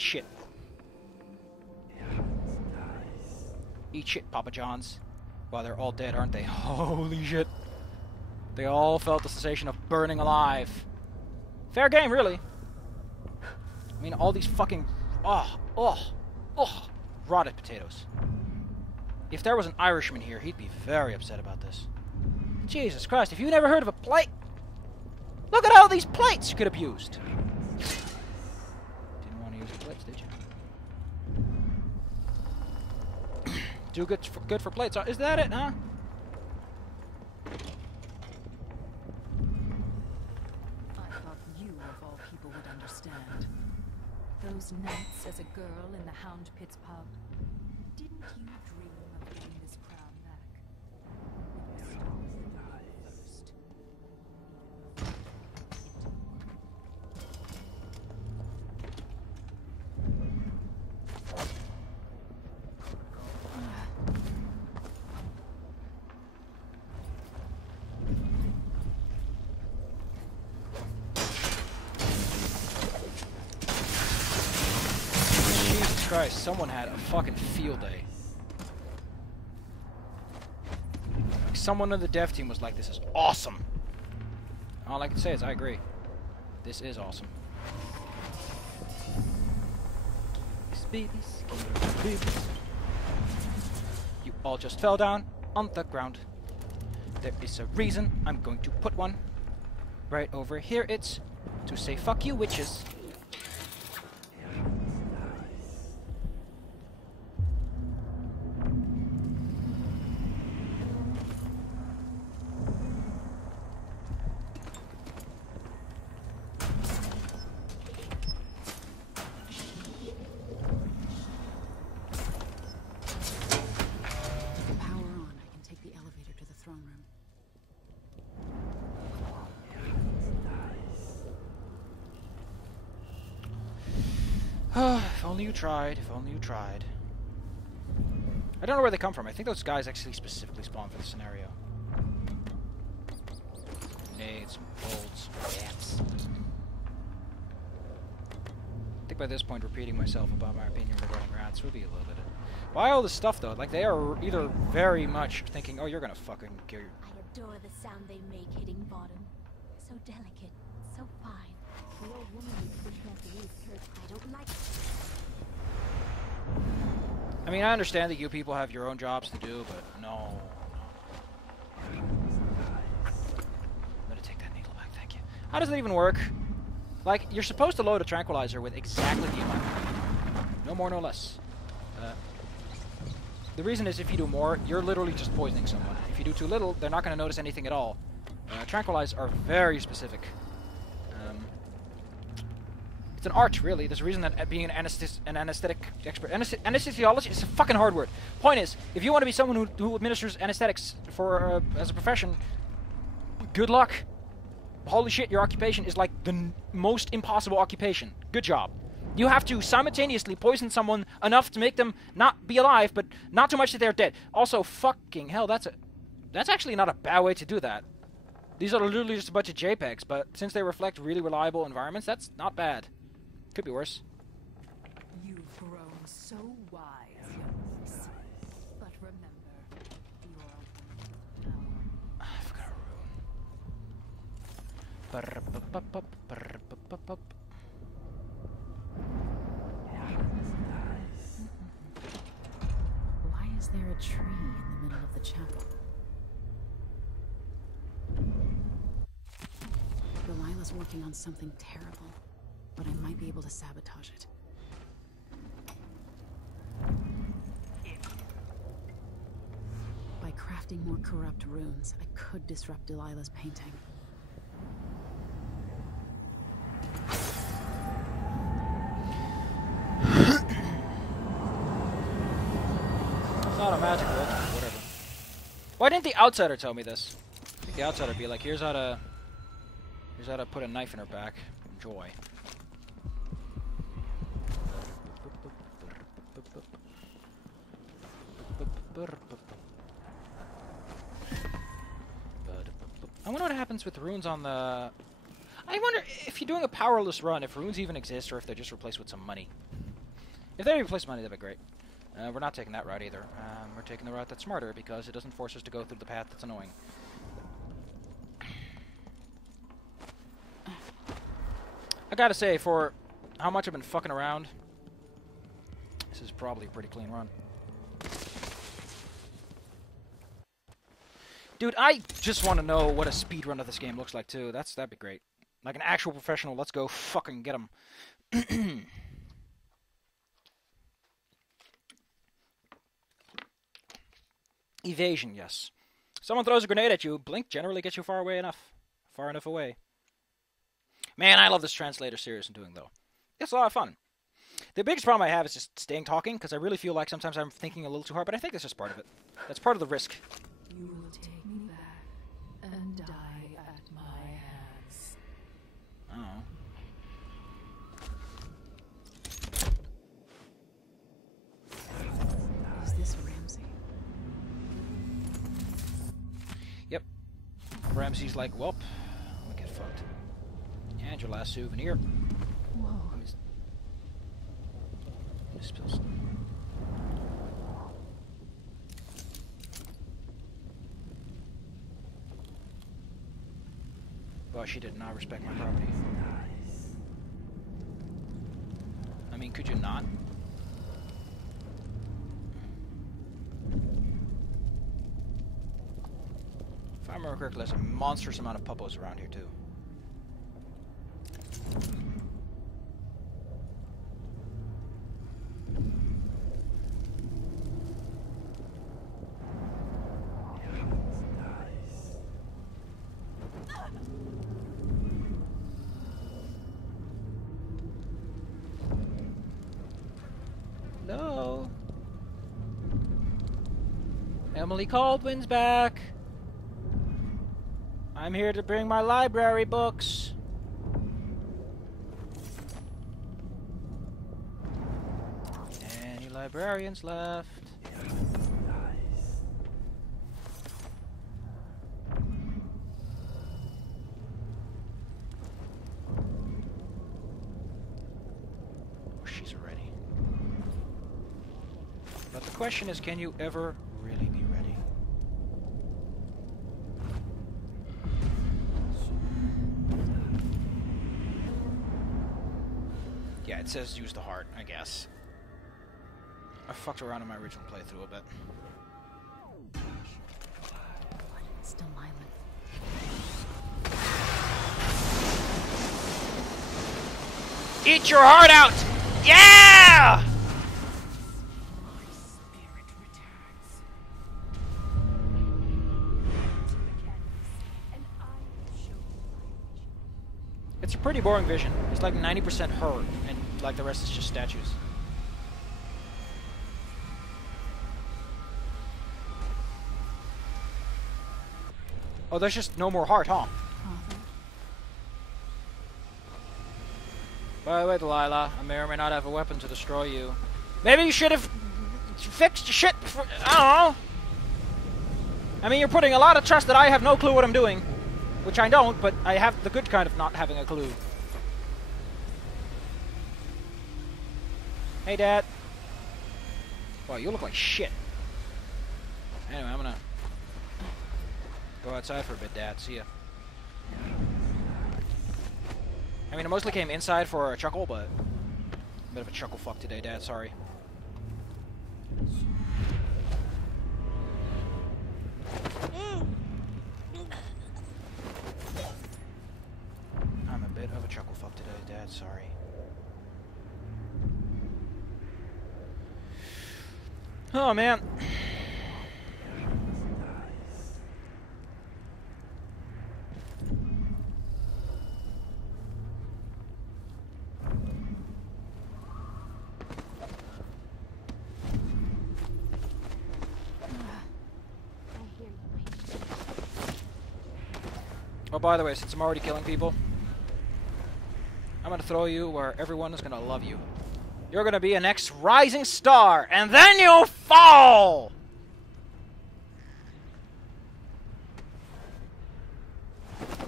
Eat shit. Eat shit, Papa John's. Wow, they're all dead, aren't they? Holy shit. They all felt the sensation of burning alive. Fair game, really. I mean, all these fucking... rotted potatoes. If there was an Irishman here, he'd be very upset about this. Jesus Christ, have you never heard of a plate? Look at all these plates you could have used. Didn't want to use the plates, did you? Do good for plates. Is that it, huh? I thought you, of all people, would understand. Those nights as a girl in the Hound Pit's pub. Didn't you dream of getting this crown back? It was first. Jesus Christ, someone had a fucking field day. Like, someone on the dev team was like, this is awesome. All I can say is I agree. This is awesome. You all just fell down on the ground. There is a reason I'm going to put one right over here. It's to say fuck you, witches. If only you tried, if only you tried. I don't know where they come from. I think those guys actually specifically spawn for the scenario. Nades, bolts, bats. I think by this point repeating myself about my opinion regarding rats would be a little bit... Why all this stuff though? Like they are either very much thinking, oh you're gonna fucking kill your... I adore the sound they make hitting bottom. So delicate, so fine. The old woman who's pushing off the roof hurts. I don't like it. I mean, I understand that you people have your own jobs to do, but no. I'm gonna take that needle back, thank you. How does that even work? Like, you're supposed to load a tranquilizer with exactly the amount. No more, no less. The reason is if you do more, you're literally just poisoning someone. If you do too little, they're not going to notice anything at all. Tranquilizers are very specific. It's an art, really. There's a reason that being an anesthetic expert... Anesthesiologist is a fucking hard word. Point is, if you want to be someone who administers anesthetics for as a profession, good luck. Holy shit, your occupation is like the most impossible occupation. Good job. You have to simultaneously poison someone enough to make them not be alive, but not too much that they're dead. Also, fucking hell, that's actually not a bad way to do that. These are literally just a bunch of JPEGs, but since they reflect really reliable environments, that's not bad. Could be worse. You've grown so wise, youngsters. But remember, you are one I've got a rune. Why is there a tree in the middle of the chapel? Delilah's working on something terrible, but I might be able to sabotage it. By crafting more corrupt runes, I could disrupt Delilah's painting. It's not a magic book, whatever. Why didn't the outsider tell me this? I think the outsider would be like, here's how to put a knife in her back. Enjoy. I wonder what happens with runes on the... I wonder if you're doing a powerless run, if runes even exist or if they're just replaced with some money. If they replace money, that'd be great. We're not taking that route either. We're taking the route that's smarter because it doesn't force us to go through the path that's annoying. I gotta say, for how much I've been fucking around, this is probably a pretty clean run. Dude, I just want to know what a speedrun of this game looks like, too. That'd be great. Like an actual professional, let's go fucking get him. Evasion, yes. Someone throws a grenade at you, blink generally gets you far enough away. Man, I love this translator series I'm doing, though. It's a lot of fun. The biggest problem I have is just staying talking, because I really feel like sometimes I'm thinking a little too hard, but I think that's just part of it. That's part of the risk. You will take me back and die at my hands. Oh. Is this Ramsey? Yep. Ramsey's like, welp, we get fucked. And your last souvenir. Whoa. Let me spill some. Well, she did not respect my property. I mean, could you not? If I remember correctly, there's a monstrous amount of puppos around here, too. No. Emily Caldwin's back. I'm here to bring my library books. Any librarians left? Oh, she's ready. But the question is, can you ever really be ready? Yeah, it says use the heart, I guess. I fucked around in my original playthrough a bit. Still Mylan. Eat your heart out! Yeah! It's a pretty boring vision. It's like 90% her, and like the rest is just statues. Oh, there's just no more heart, huh? By the way, Delilah, I may or may not have a weapon to destroy you. Maybe you should have fixed your shit for, I don't know. I mean, you're putting a lot of trust that I have no clue what I'm doing. Which I don't, but I have the good kind of not having a clue. Hey, Dad. Wow, you look like shit. Anyway, I'm gonna go outside for a bit, Dad. See ya. I mean, I mostly came inside for a chuckle, but a bit of a chuckle fuck today, Dad. Sorry. I'm a bit of a chuckle fuck today, Dad. Sorry. Oh, man. Oh, by the way, since I'm already killing people, I'm gonna throw you where everyone is gonna love you. You're gonna be a next rising star, and then you'll fall!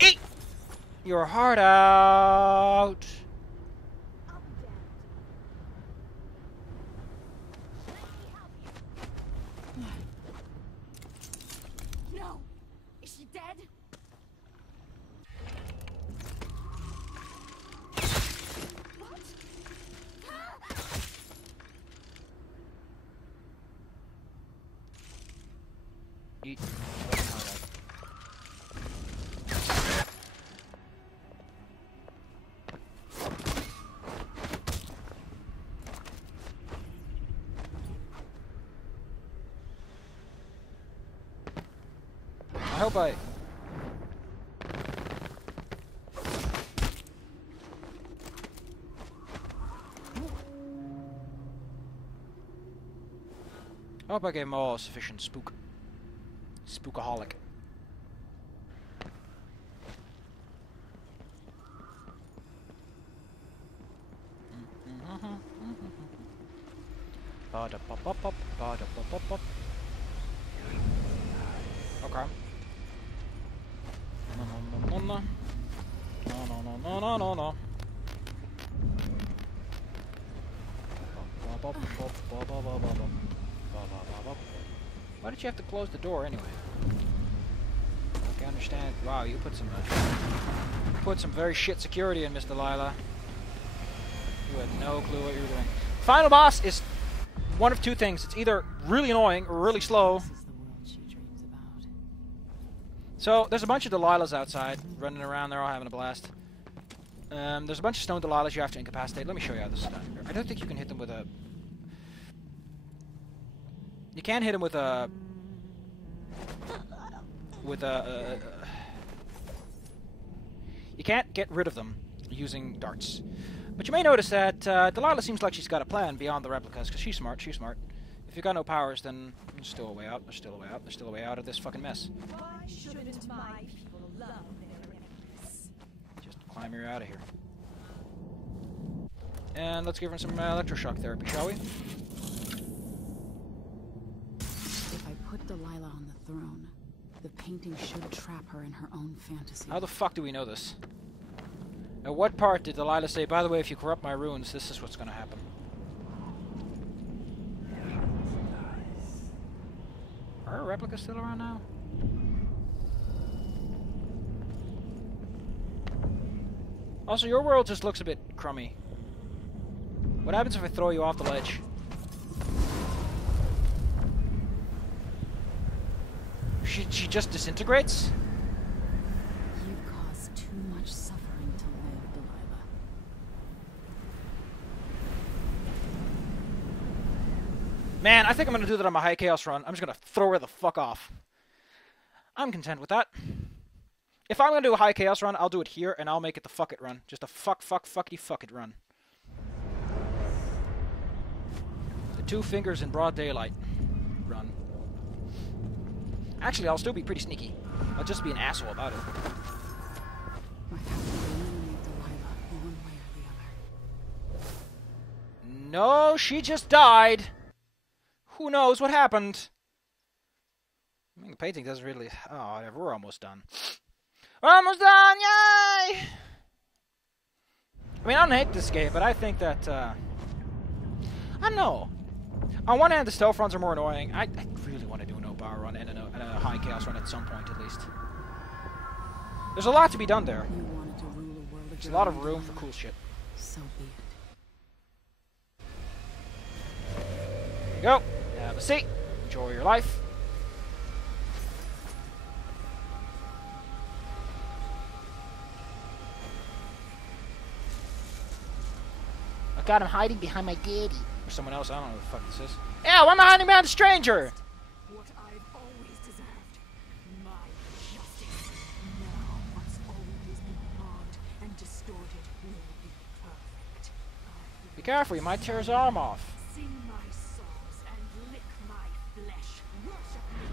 Eat your heart out! No! Is she dead? What? Eat. I hope I... I hope I gave him all sufficient spookaholic. Ba-da-ba-ba-bop, ba-da-ba-ba-bop. Okay. No, no, no, no, no, no, no, no, no, no, no. Why did you have to close the door anyway? Okay, I understand. Wow, you put some very shit security in, Miss Delilah. You had no clue what you were doing. Final boss is one of two things. It's either really annoying or really slow. This is the world she dreams about. So, there's a bunch of Delilahs outside, running around, they're all having a blast. There's a bunch of stone Delilahs you have to incapacitate. Let me show you how this is done. I don't think you can hit them with a... You can hit them with a... You can't get rid of them using darts. But you may notice that Delilah seems like she's got a plan beyond the replicas, because she's smart, If you've got no powers, then there's still a way out, there's still a way out, there's still a way out of this fucking mess. Why shouldn't my people love their enemies? Just climb her out of here. And let's give her some electroshock therapy, shall we? If I put Delilah on the throne, the painting should trap her in her own fantasy. How the fuck do we know this? At what part did Delilah say, by the way, if you corrupt my runes, this is what's gonna happen? Are her replicas still around now? Also, your world just looks a bit crummy. What happens if I throw you off the ledge? She just disintegrates? You caused too much suffering to live, Delilah. Man, I think I'm gonna do that on my high chaos run. I'm just gonna throw her the fuck off. I'm content with that. If I'm gonna do a high chaos run, I'll do it here, and I'll make it the fuck it run. Just a fuck it run. The 2 fingers in broad daylight run. Actually, I'll still be pretty sneaky. I'll just be an asshole about it. I have to eliminate Delilah one way or the other. No, she just died. Who knows what happened? I mean, the painting doesn't really... Oh, whatever, we're almost done. We're almost done, yay! I mean, I don't hate this game, but I think that, I don't know. On one hand, the stealth runs are more annoying. I really want to do a no-power run and a high chaos run at some point, at least. There's a lot to be done there. You wanted to rule a world of There's a your lot own, of room for Delilah. cool shit. So be it. There you go. Have a seat. Enjoy your life. I got him hiding behind my daddy. Or someone else, I don't know what the fuck this is. Yeah, why am I hiding behind a stranger? What I've always deserved. My justice. Now what's always been marred and distorted will be perfect. Be careful, you might tear his arm off. Sing my songs and lick my flesh. Worship me.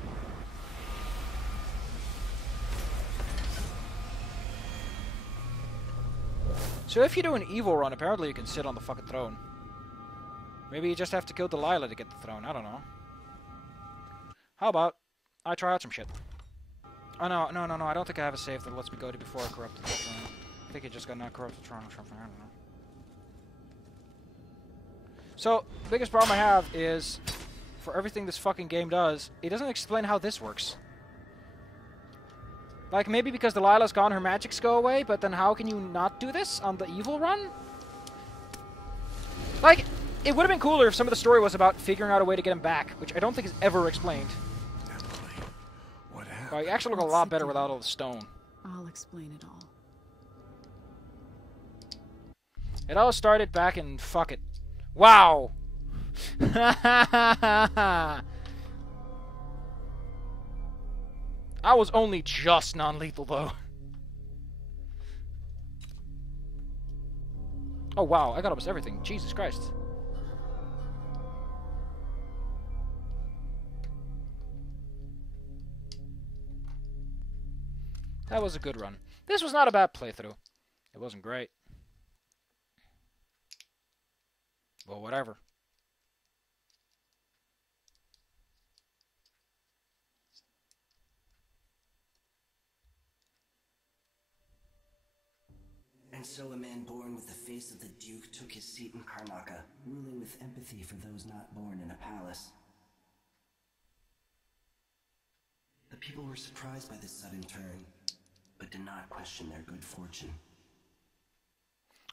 So if you do an evil run, apparently you can sit on the fucking throne. Maybe you just have to kill Delilah to get the throne, I don't know. How about I try out some shit? Oh no, I don't think I have a save that lets me go to before I corrupt the throne. I think I just got not corrupt the throne or something, I don't know. So, the biggest problem I have is for everything this fucking game does, it doesn't explain how this works. Like, maybe because Delilah's gone, her magics go away, but then how can you not do this on the evil run? Like, it would have been cooler if some of the story was about figuring out a way to get him back, which I don't think is ever explained. Emily, what happened? Well, you actually look a lot better without all the stone. I'll explain it all. It all started back in... fuck it. Wow! I was only just non-lethal, though. Oh, wow. I got almost everything. Jesus Christ. That was a good run. This was not a bad playthrough. It wasn't great. Well, whatever. And so a man born with the face of the Duke took his seat in Karnaca, ruling with empathy for those not born in a palace. The people were surprised by this sudden turn, but did not question their good fortune.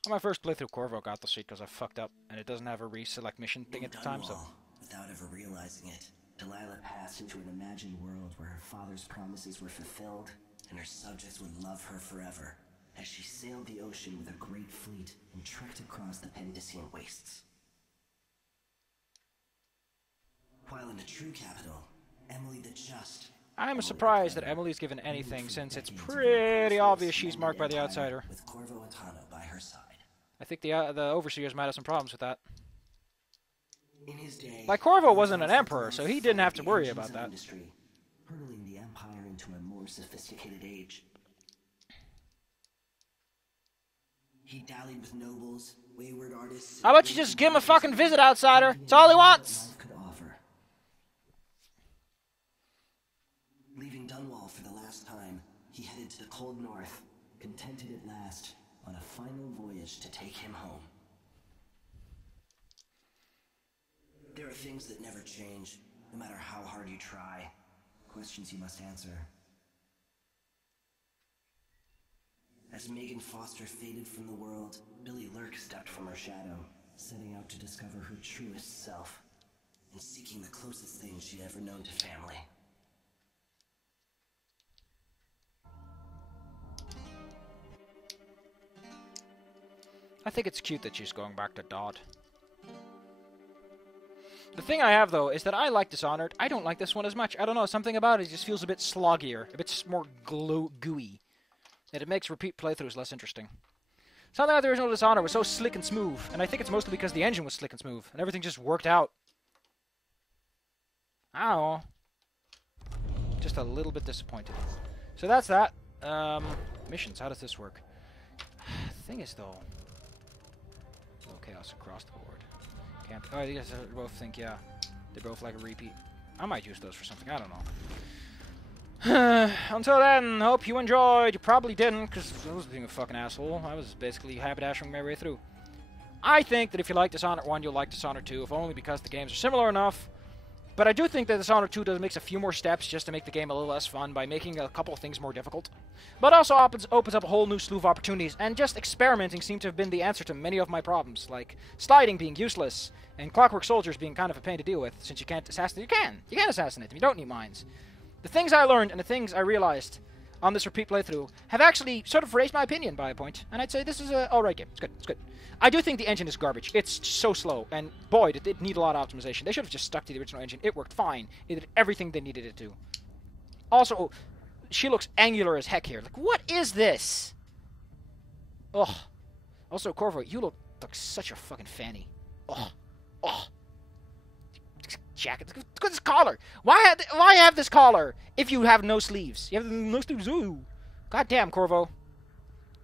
On my first playthrough, Corvo got the seat because I fucked up, and it doesn't have a reselect mission thing at the time, so... Without ever realizing it, Delilah passed into an imagined world where her father's promises were fulfilled, and her subjects would love her forever, as she sailed the ocean with a great fleet and trekked across the Pendician wastes. While in the true capital, Emily the Just... I'm surprised that Emily's given anything, since it's pretty obvious she's marked by the Outsider. With Corvo and Tano by her side. I think the Overseers might have some problems with that. In his day, like, Corvo wasn't an emperor, so he didn't have to worry about that. Hurtling the empire into a more sophisticated age. He dallied with nobles, wayward artists... How about you just give him a fucking visit, Outsider? It's all he wants! Could offer. Leaving Dunwall for the last time, he headed to the cold north, contented at last, on a final voyage to take him home. There are things that never change, no matter how hard you try. Questions you must answer. As Megan Foster faded from the world, Billy Lurk stepped from her shadow, setting out to discover her truest self, and seeking the closest thing she'd ever known to family. I think it's cute that she's going back to Dodd. The thing I have, though, is that I like Dishonored. I don't like this one as much. I don't know, something about it just feels a bit sloggier, a bit more gooey. And it makes repeat playthroughs less interesting. Something about the original Dishonored was so slick and smooth, and I think it's mostly because the engine was slick and smooth, and everything just worked out. I don't know. Just a little bit disappointed. So that's that. Missions, how does this work? Thing is, though... Little chaos across the board. Can't... Oh, I guess they both think, yeah. They both like a repeat. I might use those for something, I don't know. Until then, hope you enjoyed. You probably didn't, because I was being a fucking asshole. I was basically haberdashing my way through. I think that if you like Dishonored 1, you'll like Dishonored 2, if only because the games are similar enough. But I do think that Dishonored 2 makes a few more steps just to make the game a little less fun by making a couple of things more difficult. But also opens up a whole new slew of opportunities, and just experimenting seemed to have been the answer to many of my problems, like sliding being useless, and clockwork soldiers being kind of a pain to deal with, since you can't assassinate. You can assassinate them, you don't need mines. The things I learned and the things I realized on this repeat playthrough have actually sort of raised my opinion by a point, and I'd say this is an alright game. It's good, it's good. I do think the engine is garbage. It's so slow, and boy, did it need a lot of optimization. They should have just stuck to the original engine. It worked fine. It did everything they needed it to. Also, she looks angular as heck here. Like, what is this? Ugh. Also, Corvo, you look like such a fucking fanny. Ugh. Ugh. Jacket. Look at this collar. Why have this collar if you have no sleeves? You have no sleeves. Ooh. Goddamn, Corvo.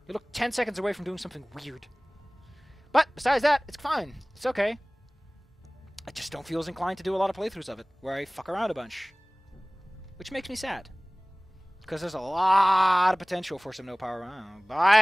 You look 10 seconds away from doing something weird. But besides that, it's fine. It's okay. I just don't feel as inclined to do a lot of playthroughs of it, where I fuck around a bunch. Which makes me sad. Because there's a lot of potential for some no power. Bye.